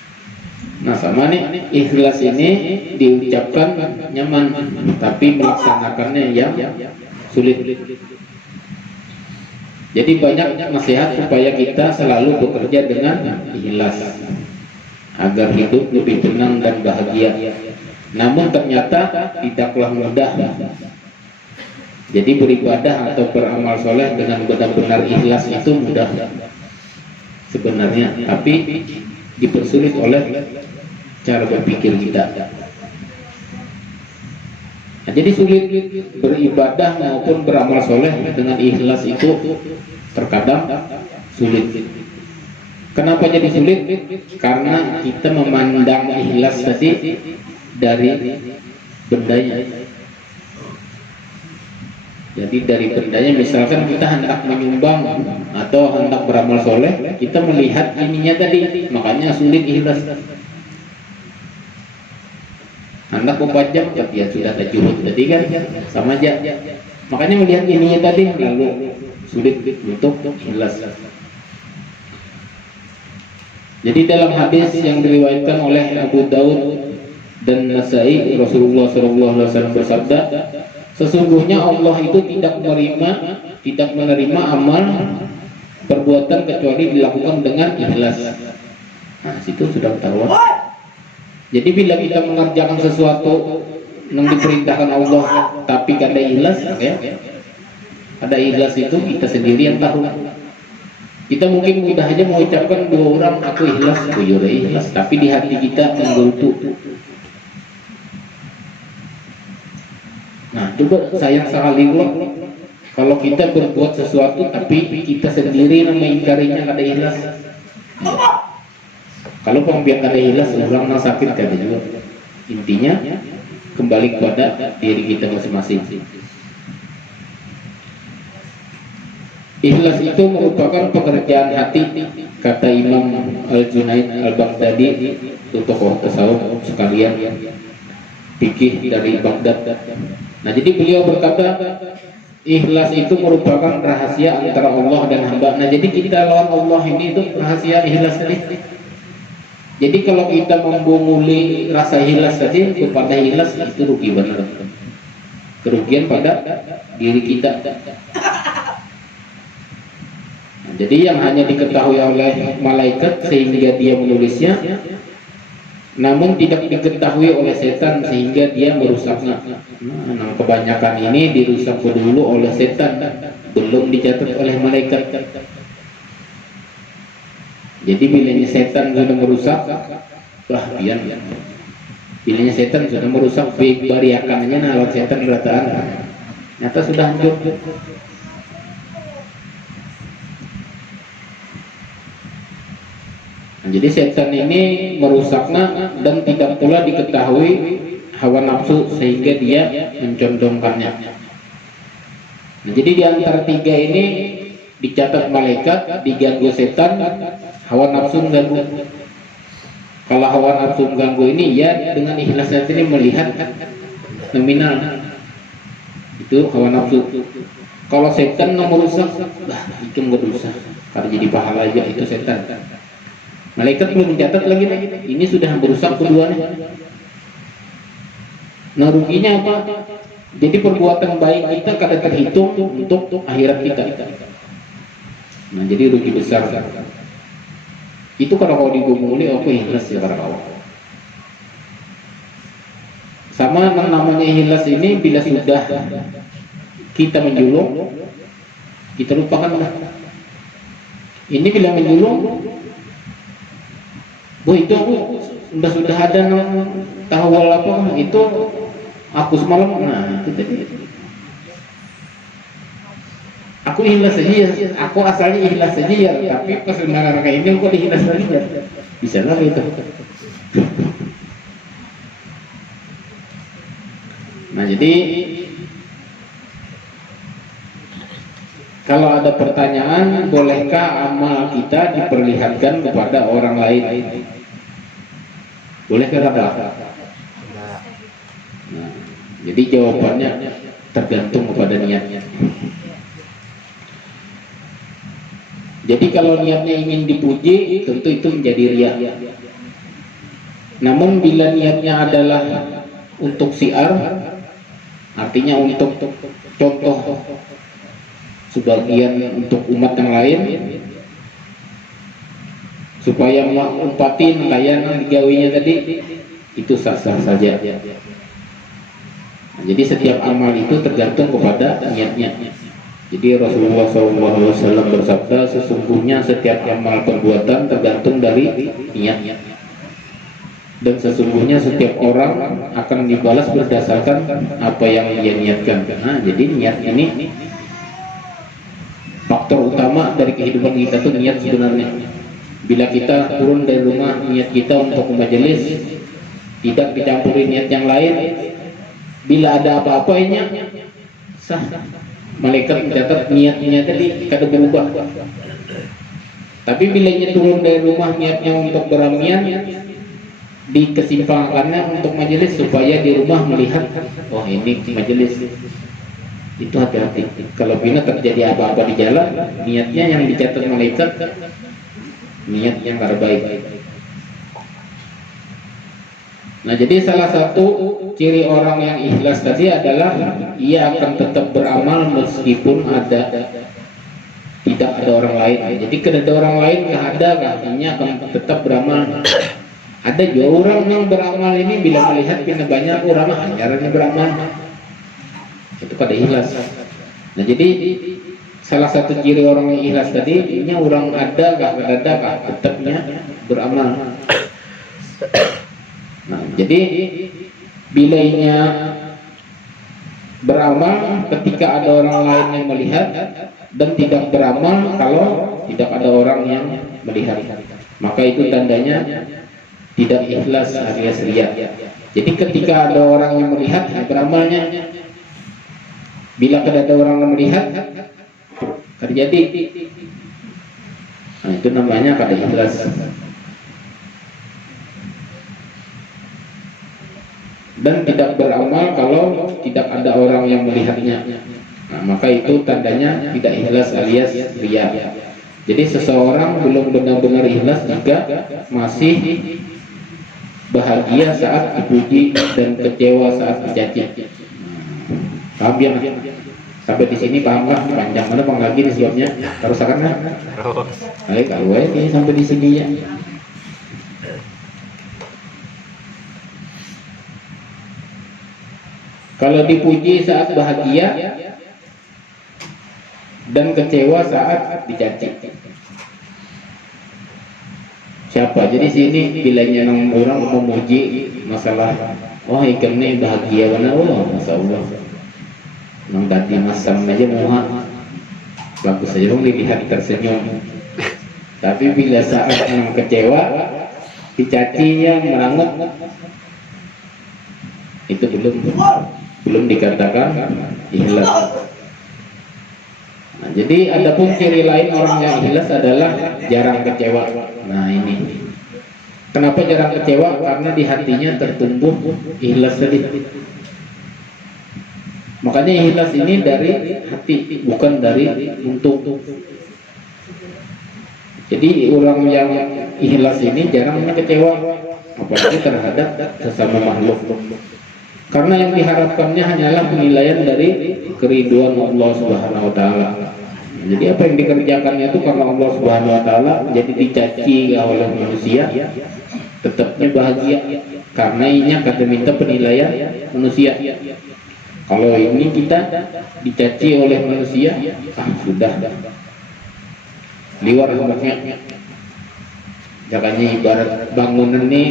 Nah sama nih, ikhlas ini diucapkan nyaman, tapi melaksanakannya yang sulit. Jadi banyak nasihat supaya kita selalu bekerja dengan ikhlas agar hidup lebih tenang dan bahagia. Namun ternyata tidaklah mudah. Jadi beribadah atau beramal soleh dengan benar-benar ikhlas itu mudah sebenarnya, tapi dipersulit oleh cara berpikir kita. Nah, jadi sulit beribadah maupun beramal soleh dengan ikhlas itu terkadang sulit. Kenapa jadi sulit? Karena kita memandang ikhlas tadi dari bendanya. Jadi dari bendanya, misalkan kita hendak menyumbang atau hendak beramal soleh, kita melihat ininya tadi, makanya sulit ikhlas. Hendak membaca, ya sudah tajud tadi kan, sama aja. Makanya melihat ininya tadi, lalu sulit untuk ikhlas. Jadi dalam hadis yang diriwayatkan oleh Abu Daud dan Nasai, Rasulullah SAW bersabda, sesungguhnya Allah itu tidak menerima amal perbuatan kecuali dilakukan dengan ikhlas. Nah, situ sudah ketahuan. Jadi bila kita mengerjakan sesuatu yang diperintahkan Allah tapi kada ikhlas, ya, ada ikhlas itu kita sendiri yang tahu. Kita mungkin mudah aja mengucapkan dua orang aku ikhlas, aku juga ikhlas, tapi di hati kita menggerutu. Nah, coba sayang sekali kalau kita berbuat sesuatu tapi kita sendiri yang mengingkarinya kada ikhlas. Ya. Kalau pembiak kada ikhlas, orang sakit kada juga. Intinya kembali kepada diri kita masing-masing. Ikhlas itu merupakan pekerjaan hati, kata Imam Al-Junaid Al-Baghdadi, itu tokoh tasawuf sekalian fikih dari Baghdad. Nah, jadi beliau berkata, ikhlas itu merupakan rahasia antara Allah dan hamba. Nah, jadi kita lawan Allah ini itu rahasia ikhlas tadi. Jadi kalau kita membunguli rasa ikhlas tadi kepada ikhlas, itu rugi benar. Kerugian pada diri kita. Jadi yang hanya diketahui oleh malaikat sehingga dia menulisnya, namun tidak diketahui oleh setan sehingga dia merusaknya. Nah, kebanyakan ini dirusak dulu oleh setan, belum dicatat oleh malaikat. Jadi bilanya setan sudah merusak, wah biar. Bilanya setan sudah merusak, bariakannya nah lewat setan berataan. Nyata sudah hancur. Jadi setan ini merusaknya dan tidak pula diketahui hawa nafsu sehingga dia mencondongkannya. Nah, jadi di antara tiga ini dicatat malaikat, diganggu setan, hawa nafsu mengganggu. Kalau hawa nafsu mengganggu ini ya dengan ikhlasnya ini melihat nominal, itu hawa nafsu. Kalau setan merusak, bah itu nggak dosa, karena jadi pahala aja itu setan. Malaikat belum mencatat lagi, ini sudah berusak keduanya. Nah, ruginya apa? Jadi perbuatan baik kita kada terhitung untuk akhirat kita. Nah, jadi rugi besar. Itu kalau digumuli, oke ikhlas ya para kawan. Sama namanya ikhlas ini bila sudah kita menjulung, kita lupakan lah. Ini bila menjulung, bu itu aku sudah ada tahawal apa itu aku semalam, nah itu tadi aku ikhlas saja ya, aku asalnya ikhlas saja ya, tapi pas dengar kayak ini aku ikhlas lagi ya, bisa lah itu. Nah, jadi kalau ada pertanyaan, bolehkah amal kita diperlihatkan kepada orang lain? Bolehkah tidak? Nah, jadi jawabannya tergantung kepada niatnya. Jadi kalau niatnya ingin dipuji, tentu itu menjadi riya. Namun bila niatnya adalah untuk syiar, artinya untuk contoh sebagian untuk umat yang lain, supaya mengumpatin layanan gawinya tadi, itu sah-sah saja. Nah, jadi setiap amal itu tergantung kepada niatnya. Jadi Rasulullah SAW bersabda, sesungguhnya setiap amal perbuatan tergantung dari niatnya, dan sesungguhnya setiap orang akan dibalas berdasarkan apa yang dia niatkan. Nah, jadi niat ini faktor utama dari kehidupan kita tuh niat sebenarnya. Bila kita turun dari rumah, niat kita untuk majelis, tidak dicampuri niat yang lain, Bila ada apa-apa ini sah. Malaikat mencatat niatnya tadi kada berubah. Tapi bila ia turun dari rumah niatnya untuk beramian, dikesimpangkannya untuk majelis supaya di rumah melihat, oh ini majelis. Itu hati-hati. Kalau bila terjadi apa-apa di jalan, niatnya yang dicatat malaikat niat yang kada baik. Nah, jadi salah satu ciri orang yang ikhlas tadi adalah ia akan tetap beramal meskipun tidak ada orang lain. Jadi kada ada orang lain nggak ada, artinya akan tetap beramal. Ada juga orang yang beramal ini bila melihat kena banyak orang hanya beramal, itu kada ikhlas. Nah, jadi salah satu ciri orang yang ikhlas tadi, ini orang ada tetapnya beramal. Nah, jadi bilainya beramal ketika ada orang lain yang melihat dan tidak beramal kalau tidak ada orang yang melihat, maka itu tandanya tidak ikhlas alias riya. Jadi ketika ada orang yang melihat beramalnya, bila tidak ada orang yang melihat terjadi, nah, itu namanya kada ikhlas. Dan tidak beramal kalau tidak ada orang yang melihatnya, nah, maka itu tandanya tidak ikhlas alias riya. Jadi seseorang belum benar-benar ikhlas jika masih bahagia saat dipuji dan kecewa saat dicaci. Paham ya? Sampai di sini paham lah? Panjang mana bang lagi di sebabnya? Terus akan lah. Ayo kalau ini sampai di sini ya. Kalau dipuji saat bahagia dan kecewa saat dicaci. Siapa? Jadi sini bilanya orang memuji masalah, oh ikan ini bahagia benar, oh masya Allah. Nang tadi masam aja muha, bagus saja dong dilihat tersenyum. Tapi bila saat yang kecewa, dicacinya merangut, itu belum dikatakan ikhlas. Nah, jadi adapun ciri lain orang yang ikhlas adalah jarang kecewa. Nah, ini kenapa jarang kecewa? Karena di hatinya tertumbuh ikhlas tadi. Makanya ikhlas ini dari hati, bukan dari untung. Jadi orang yang ikhlas ini jarang kecewa, apalagi terhadap sesama makhluk. Karena yang diharapkannya hanyalah penilaian dari keriduan Allah Subhanahu wa taala. Jadi apa yang dikerjakannya itu karena Allah Subhanahu wa taala, jadi dicaci oleh manusia tetapnya bahagia karena ini kata minta penilaian manusia. Kalau ini kita dicaci oleh manusia, sudah liwar ombaknya. Jangannya ibarat bangunan ini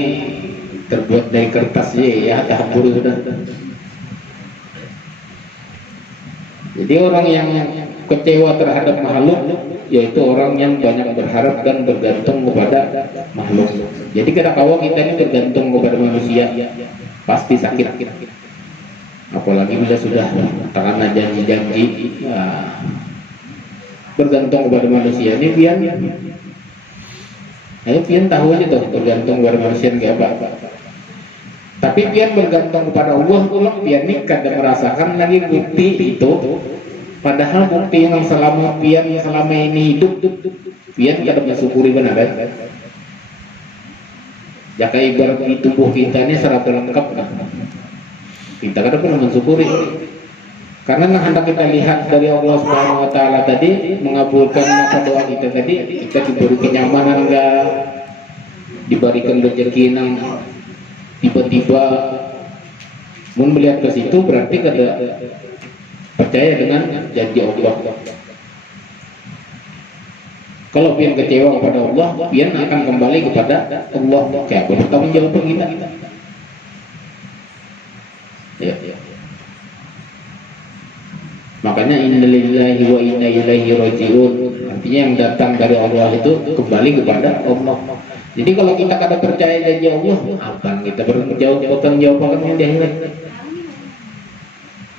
terbuat dari kertas ya, hampur sudah. Jadi orang yang kecewa terhadap makhluk yaitu orang yang banyak berharap dan bergantung kepada makhluk. Jadi kadang-kadang kita ini bergantung kepada manusia pasti sakit. Apalagi bila sudah tangan janji-janji bergantung kepada manusia ini pian. Ayo pian tahu aja tuh bergantung kepada manusia kayak apa. Tapi pian bergantung kepada Allah, ulang pian ini kada merasakan lagi bukti itu. Padahal bukti yang selama ini hidup, pian kada mensyukuri benar kan? Jika ibarat di tubuh kita ini serata lengkap, kita kada pernah mensyukuri. Karena hendak kita lihat dari Allah Subhanahu wa taala tadi mengabulkan masa doa kita tadi, kita diberi kenyamanan enggak, diberikan rezeki nang tiba-tiba mun melihat ke situ berarti kada percaya dengan janji Allah. Kalau pian kecewa kepada Allah, pian akan kembali kepada Allah. Kayak bertanggung jawab kita. Ya. Makanya innalillahi wa inna ilaihi rajiun. Artinya yang datang dari Allah itu kembali kepada Allah. Jadi kalau kita kada percaya janji Allah, apa kita bertanggung jawab yang di akhirat?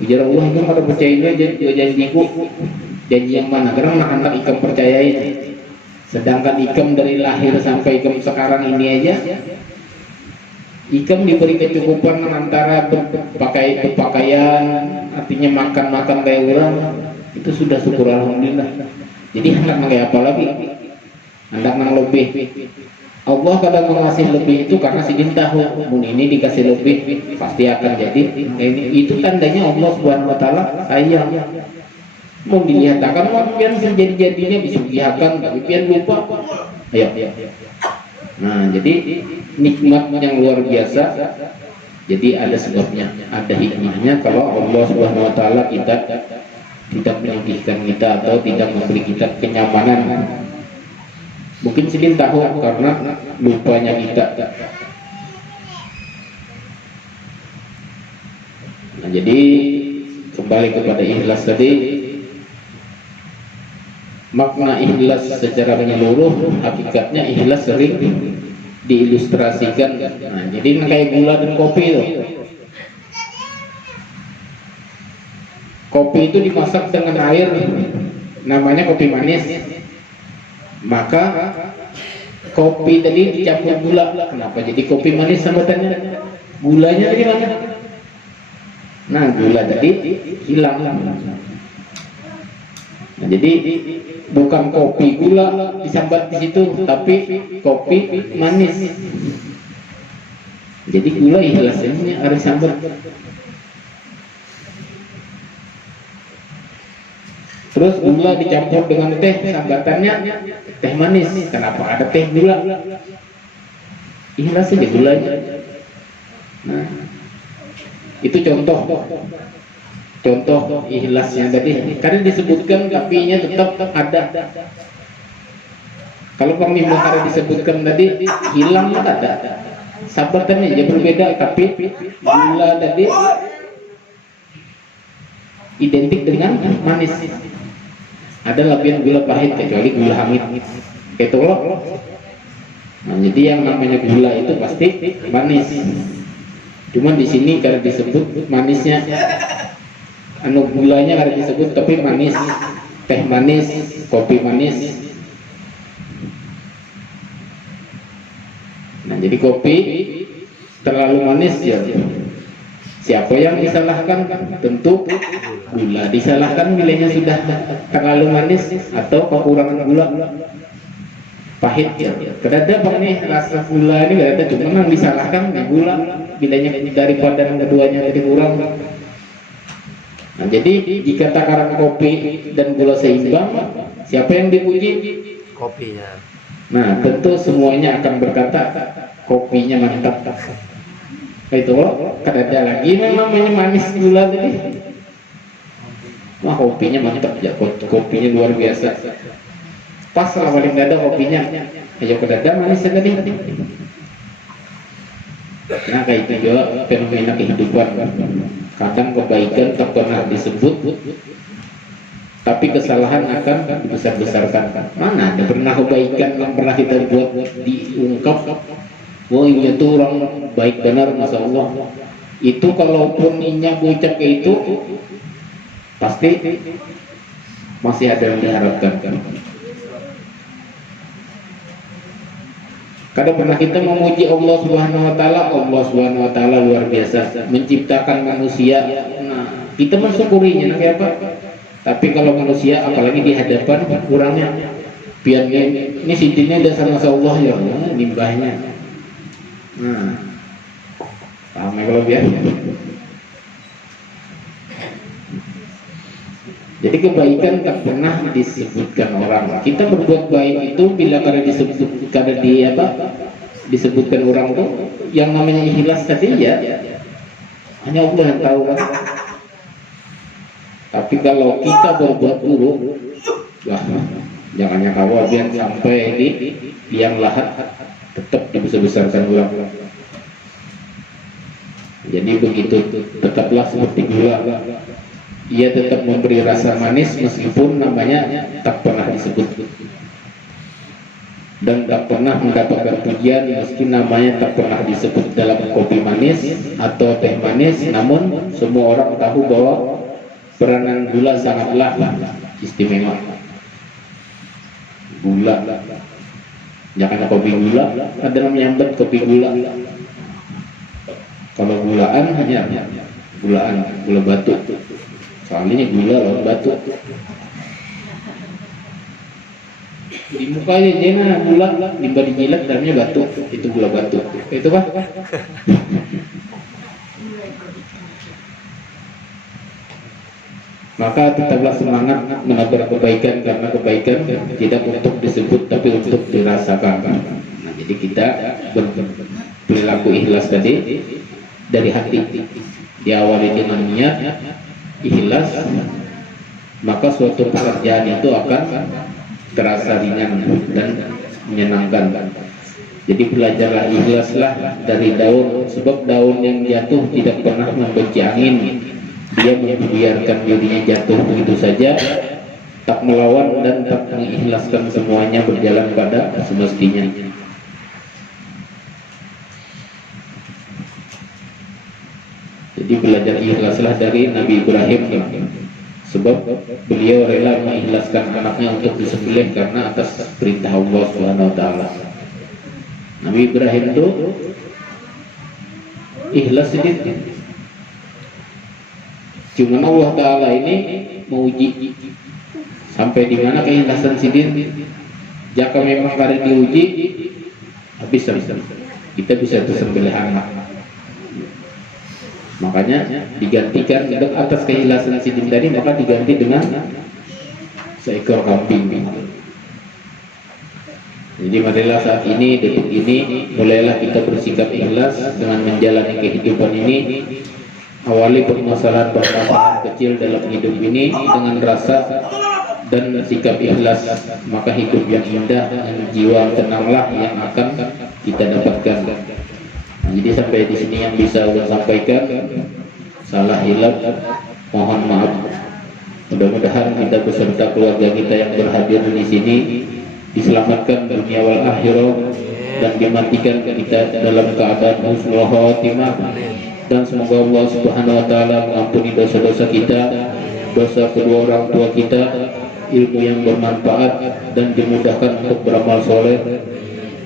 ujar Allah itu kalau percaya janjiku, janji yang mana? Karena anak ikam percayain. Sedangkan ikam dari lahir sampai ikam sekarang ini aja, ikam diberi kecukupan antara berpakaian, artinya makan kayak orang, itu sudah syukur alhamdulillah. Jadi hendak kayak apa lagi? Hendak nang lebih. Allah kadang mengasih lebih itu karena sidin tahu, mun ini dikasih lebih pasti akan jadi. Ini itu tandanya Allah Subhanahu wa taala sayang. Mau dilihatkan pian sejadi-jadinya disugihakan, tapi pian lupa. Ayo. Nah, jadi nikmat yang luar biasa. Jadi ada sebabnya, ada hikmahnya kalau Allah Subhanahu wa taala kita tidak menyedihkan kita atau tidak memberi kita kenyamanan. Mungkin sedih tahu karena lupanya kita. Nah, jadi kembali kepada ikhlas tadi, makna ikhlas secara menyeluruh hakikatnya ikhlas sering diilustrasikan. Nah, jadi kayak gula dan kopi itu. Kopi itu dimasak dengan air, namanya kopi manis. Maka kopi tadi dicampur gula, kenapa jadi kopi manis sambatannya? Gulanya dari mana? Nah, gula tadi hilang. Nah, jadi bukan kopi gula disambat di situ, tapi kopi manis. Jadi gula ikhlasnya harus sambat. Terus gula dicampur dengan teh, sambatannya teh manis. Kenapa ada teh gula? Ikhlas saja gulanya. Nah, itu contoh ikhlasnya tadi. Karena disebutkan tapinya tetap ada. Kalau kami Muhara disebutkan tadi hilang ada. Sambatannya aja berbeda, tapi gula tadi identik dengan manis. Ada lapian gula pahit kecuali gula hamid. Ketolok. Nah, jadi yang namanya gula itu pasti manis. Cuman di sini karena disebut manisnya, gulanya karena disebut tapi manis, teh manis, kopi manis. Nah, jadi kopi terlalu manis ya. Siapa yang disalahkan? Tentu gula. Disalahkan nilainya sudah terlalu manis atau kekurangan gula, pahit ya. Kedada bang nih rasa gula ini gak ada, cuma yang disalahkan ya gula, bilanya daripada yang keduanya jadi kurang. Nah, jadi jika takaran kopi dan gula seimbang, siapa yang dipuji? Kopinya. Nah, tentu semuanya akan berkata kopinya mantap. Itu kan ada lagi memang manis gula tadi. Wah, kopinya mantap ya, kopinya luar biasa. Pas lah paling gak ada kopinya. Ayo ke dada manis tadi. Nah, kayak itu juga fenomena kehidupan. Kadang kebaikan tak pernah disebut, tapi kesalahan akan dibesar-besarkan. Mana ada pernah kebaikan yang pernah kita buat diungkap? Wah, ini tuh orang baik benar, masya Allah. Itu kalaupun inya ucap ke itu, pasti masih ada yang diharapkan. Kadang pernah kita memuji Allah Subhanahu wa taala, Allah Subhanahu wa taala luar biasa menciptakan manusia. Nah, kita mensyukurinya kayak apa? Tapi kalau manusia apalagi di hadapan kurangnya, biar ini sidinnya dasar masya Allah ya, limbahnya. Nah, paham ya kalau biar. Jadi kebaikan tak pernah disebutkan orang. Kita berbuat baik itu bila disebutkan orang itu, yang namanya ikhlas tadi ya, hanya Allah yang tahu kan. Tapi kalau kita berbuat buruk, wah, jangan khawatir sampai di liang lahat tetap dibesar-besarkan orang. Jadi begitu, tetaplah seperti gula. Ia tetap memberi rasa manis meskipun namanya tak pernah disebut, dan tak pernah mendapatkan pujian meski namanya tak pernah disebut dalam kopi manis atau teh manis. Namun semua orang tahu bahwa peranan gula sangatlah istimewa. Gula, jangan kopi gula, ada namanya kopi gula. Kalau gulaan hanya gula batu. Soalnya gula lawan batu. Di mukanya jena gula, dibanding jilat dalamnya batu, itu gula batu. Itu Pak. Maka tetaplah semangat menebar kebaikan, karena kebaikan tidak untuk disebut tapi untuk dirasakan. Nah, jadi kita berperilaku ikhlas tadi dari hati, diawali dengan niat ikhlas, maka suatu pekerjaan itu akan terasa ringan dan menyenangkan. Jadi belajarlah ikhlaslah dari daun, sebab daun yang jatuh tidak pernah membenci angin. Dia membiarkan dirinya jatuh begitu saja, tak melawan dan tak mengikhlaskan, semuanya berjalan pada semestinya. Jadi belajar ikhlaslah dari Nabi Ibrahim, sebab beliau rela mengikhlaskan anaknya untuk disembelih karena atas perintah Allah Subhanahu wa taala. Nabi Ibrahim itu ikhlas sedikit. Cuma Allah Ta'ala ini menguji sampai di mana keikhlasan sidin. Jika memang hari diuji, habis kita bisa tersembelih anak. Makanya digantikan atas keikhlasan sidin tadi, maka diganti dengan seekor kambing. Jadi marilah saat ini, detik ini, mulailah kita bersikap ikhlas dengan menjalani kehidupan ini. Awali permasalahan kecil dalam hidup ini dengan rasa dan sikap ikhlas, maka hidup yang indah dan jiwa tenanglah yang akan kita dapatkan. Nah, jadi sampai di sini yang bisa saya sampaikan. Salah hilaf mohon maaf. Mudah-mudahan kita beserta keluarga kita yang berhadir di sini diselamatkan dunia wal akhirah dan dimatikan kita dalam keadaan husnul khotimah. Dan semoga Allah Subhanahu wa taala mengampuni dosa-dosa kita, dosa kedua orang tua kita, ilmu yang bermanfaat dan dimudahkan untuk beramal soleh,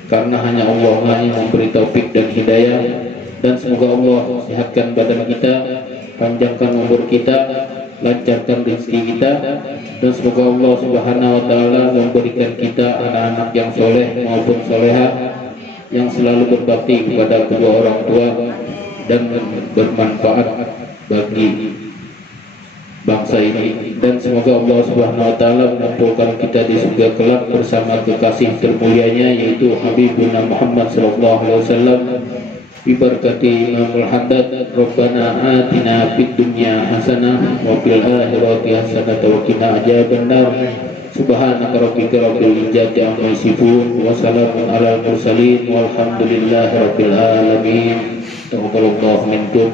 karena hanya Allah yang memberi taufik dan hidayah. Dan semoga Allah sehatkan badan kita, panjangkan umur kita, lancarkan rezeki kita, dan semoga Allah Subhanahu wa taala memberikan kita anak-anak yang soleh maupun soleha yang selalu berbakti kepada kedua orang tua dan bermanfaat bagi bangsa ini. Dan semoga Allah Subhanahu wa taala mengumpulkan kita di surga kelak bersama kekasih termulianya, yaitu Habibuna Muhammad sallallahu alaihi wasallam. Bi barakati Imamul Haddad, Rabbana atina fid dunya hasanah wa fil akhirati hasanah wa qina adzabannar. Subhanaka rabbika rabbil izzati amma yasifun wa salamun alal mursalin walhamdulillahi rabbil alamin. Taqabbalallahu minkum.